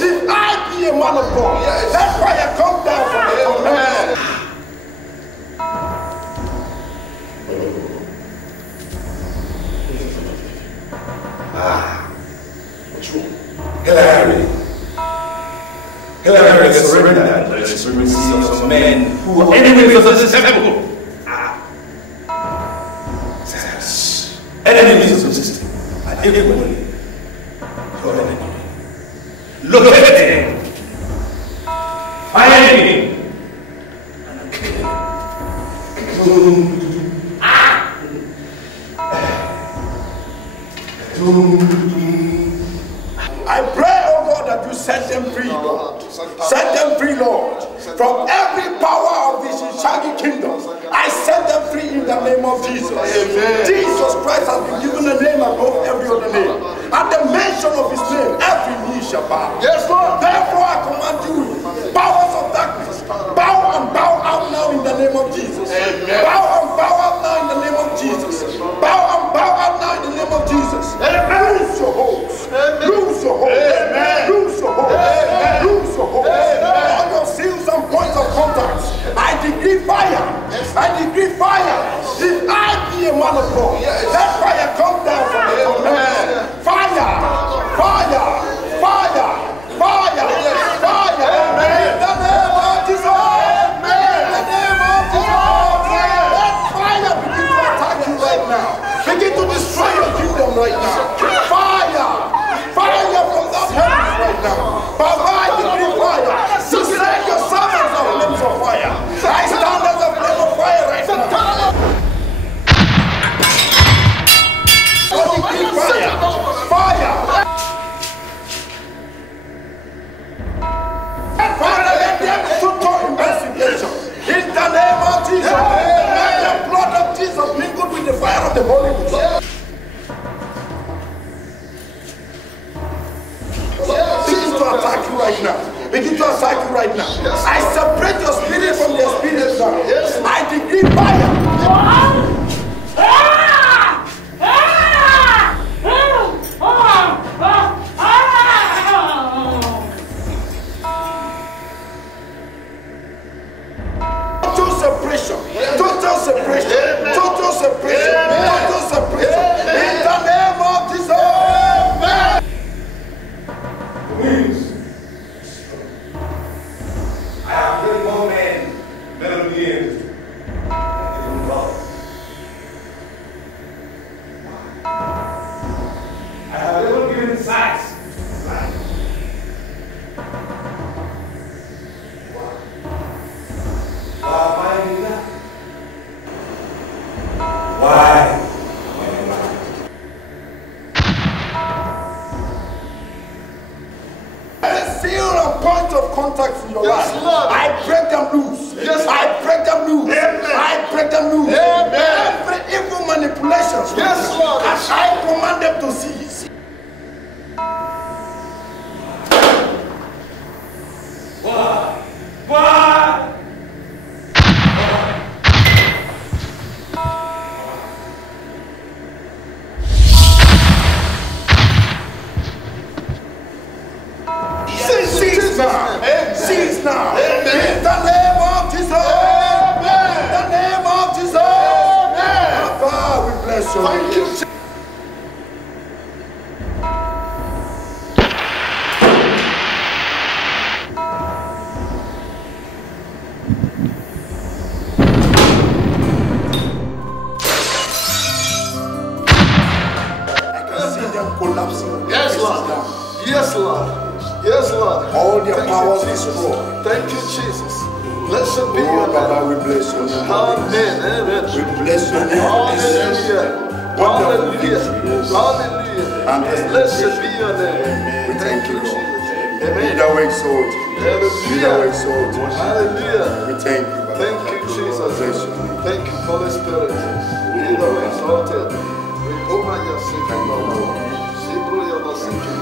If I be a man of God, that fire come down from heaven. What's wrong? Hilary has surrendered to the supremacy of some men who are enemies of this temple. Yes. Enemies of the system are equally your enemy. Look at him. Find him. And kill him. I pray, oh God, that you set them free, Lord. Set them free, Lord. From every power of this Shaggy kingdom, I set them free in the name of Jesus. Amen. Jesus Christ has been given a name above every other name. At the mention of his name, every knee shall bow. Yes, Lord. Therefore, I command you, powers of darkness, bow and bow out now in the name of Jesus. Amen. Bow and bow out now in the name of Jesus. Bow and bow out now in the name of Jesus. Amen. Lose your hopes. Lose your hopes. Amen. Lose your hopes. Amen. Lose your hopes. All your seals and points of contact, I decree fire. I decree fire. If I be a man of God, that fire come down from heaven. Fire. Fire. Fire. Fire. Fire. In the name of Jesus. In the name of Jesus. right now. Begin to cycle right now. I separate your spirit from their spirit now. I decree fire. Total separation. Total separation. Total separation. Total separation. In the name of Jesus. Please. I have very more men than on the end. I have never given sight. Why? I feel a point of contact in your life. Lord. I break them loose. Yes, I break them loose. Amen. I break them loose. Amen. Every evil manipulation. Yes, Lord. As I command them to cease. Why? Why? Cease now. Cease now. In the name of Jesus. In the name of Jesus. Papa, we bless you. Thank you. I can see them collapsing. Yes, Lord. Yes, Lord. Yes, Lord. All their powers destroyed. Thank you, Jesus. Blessed be your name. Baba, we bless your name. Amen. Amen. We bless your name. Hallelujah. Hallelujah. Hallelujah. Blessed be your name. We thank you, Jesus. Lord. Amen. Be thou exalted. Be thou exalted. Hallelujah. We thank you, Baba. Thank you, Jesus. Bless your name. Thank you, Holy Spirit. Be thou exalted. We go by your second Lord. Sibro your second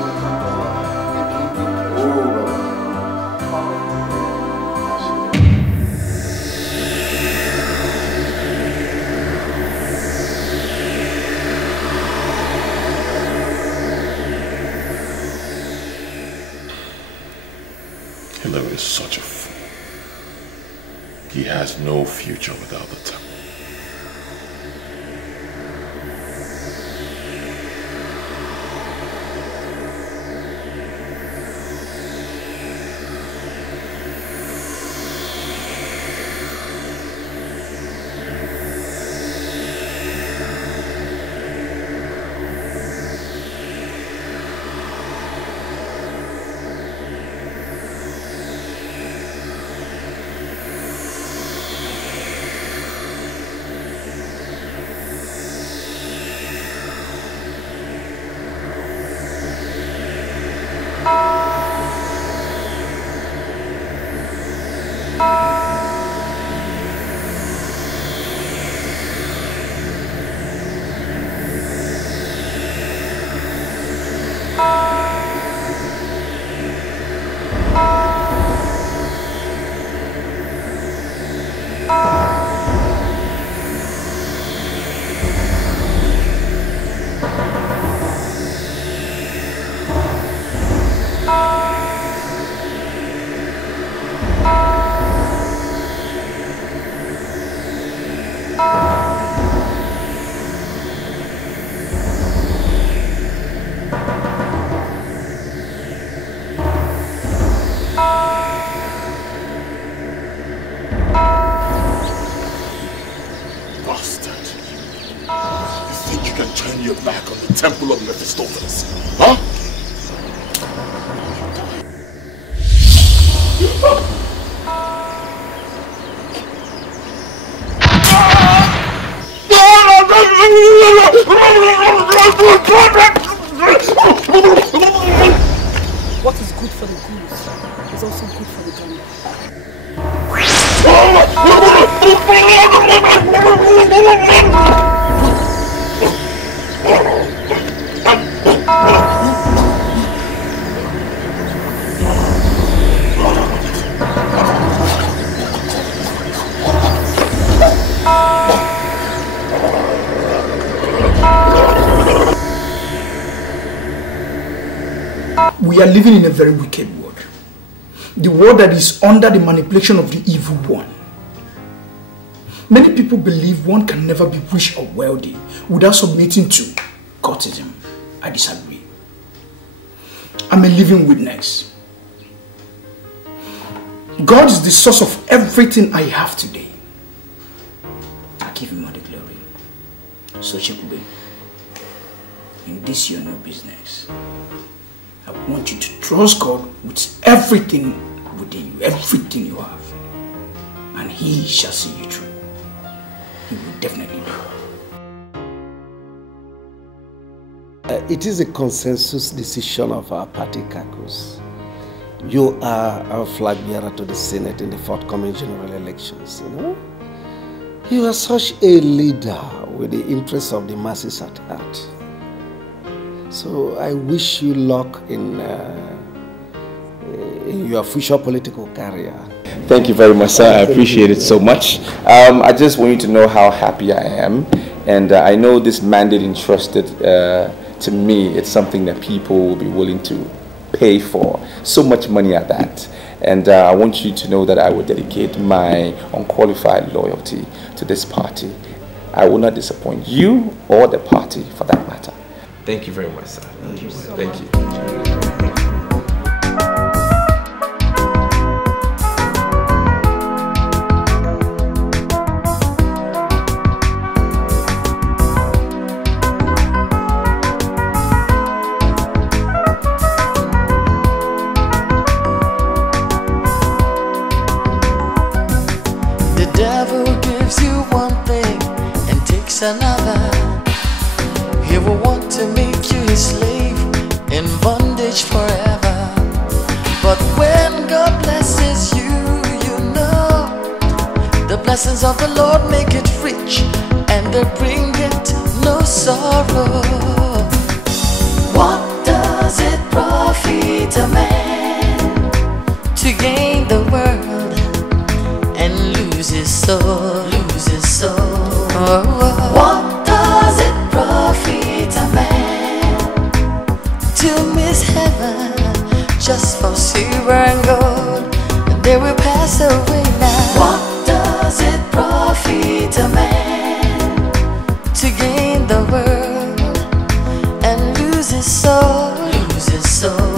Hilary is such a fool. He has no future without the temple. Temple of Mehistopheles. Huh? What is good for the goose is also good for the gander. We are living in a very wicked world. The world that is under the manipulation of the evil one. Many people believe one can never be rich or wealthy without submitting to cultism. I disagree. I'm a living witness. God is the source of everything I have today. I give him all the glory. So Chukwuemeka, in this your new business, I want you to trust God with everything within you, everything you have. And he shall see you through. He will definitely do. It is a consensus decision of our party caucus. You are our flag bearer to the Senate in the forthcoming general elections, you know? You are such a leader with the interests of the masses at heart. So I wish you luck in your future political career. Thank you very much, sir. I appreciate it so much. I just want you to know how happy I am. And I know this mandate entrusted to me, it's something that people will be willing to pay for. So much money at that. And I want you to know that I will dedicate my unqualified loyalty to this party. I will not disappoint you or the party for that matter. Thank you very much, sir. Thank you. Thank you. Another, he will want to make you his slave in bondage forever. But when God blesses you, you know the blessings of the Lord make it rich and they bring it no sorrow. What does it profit a man to gain the world and lose his soul? Lose his soul. What does it profit a man to miss heaven just for silver and gold? They will pass away now. What does it profit a man to gain the world and lose his soul? Lose his soul.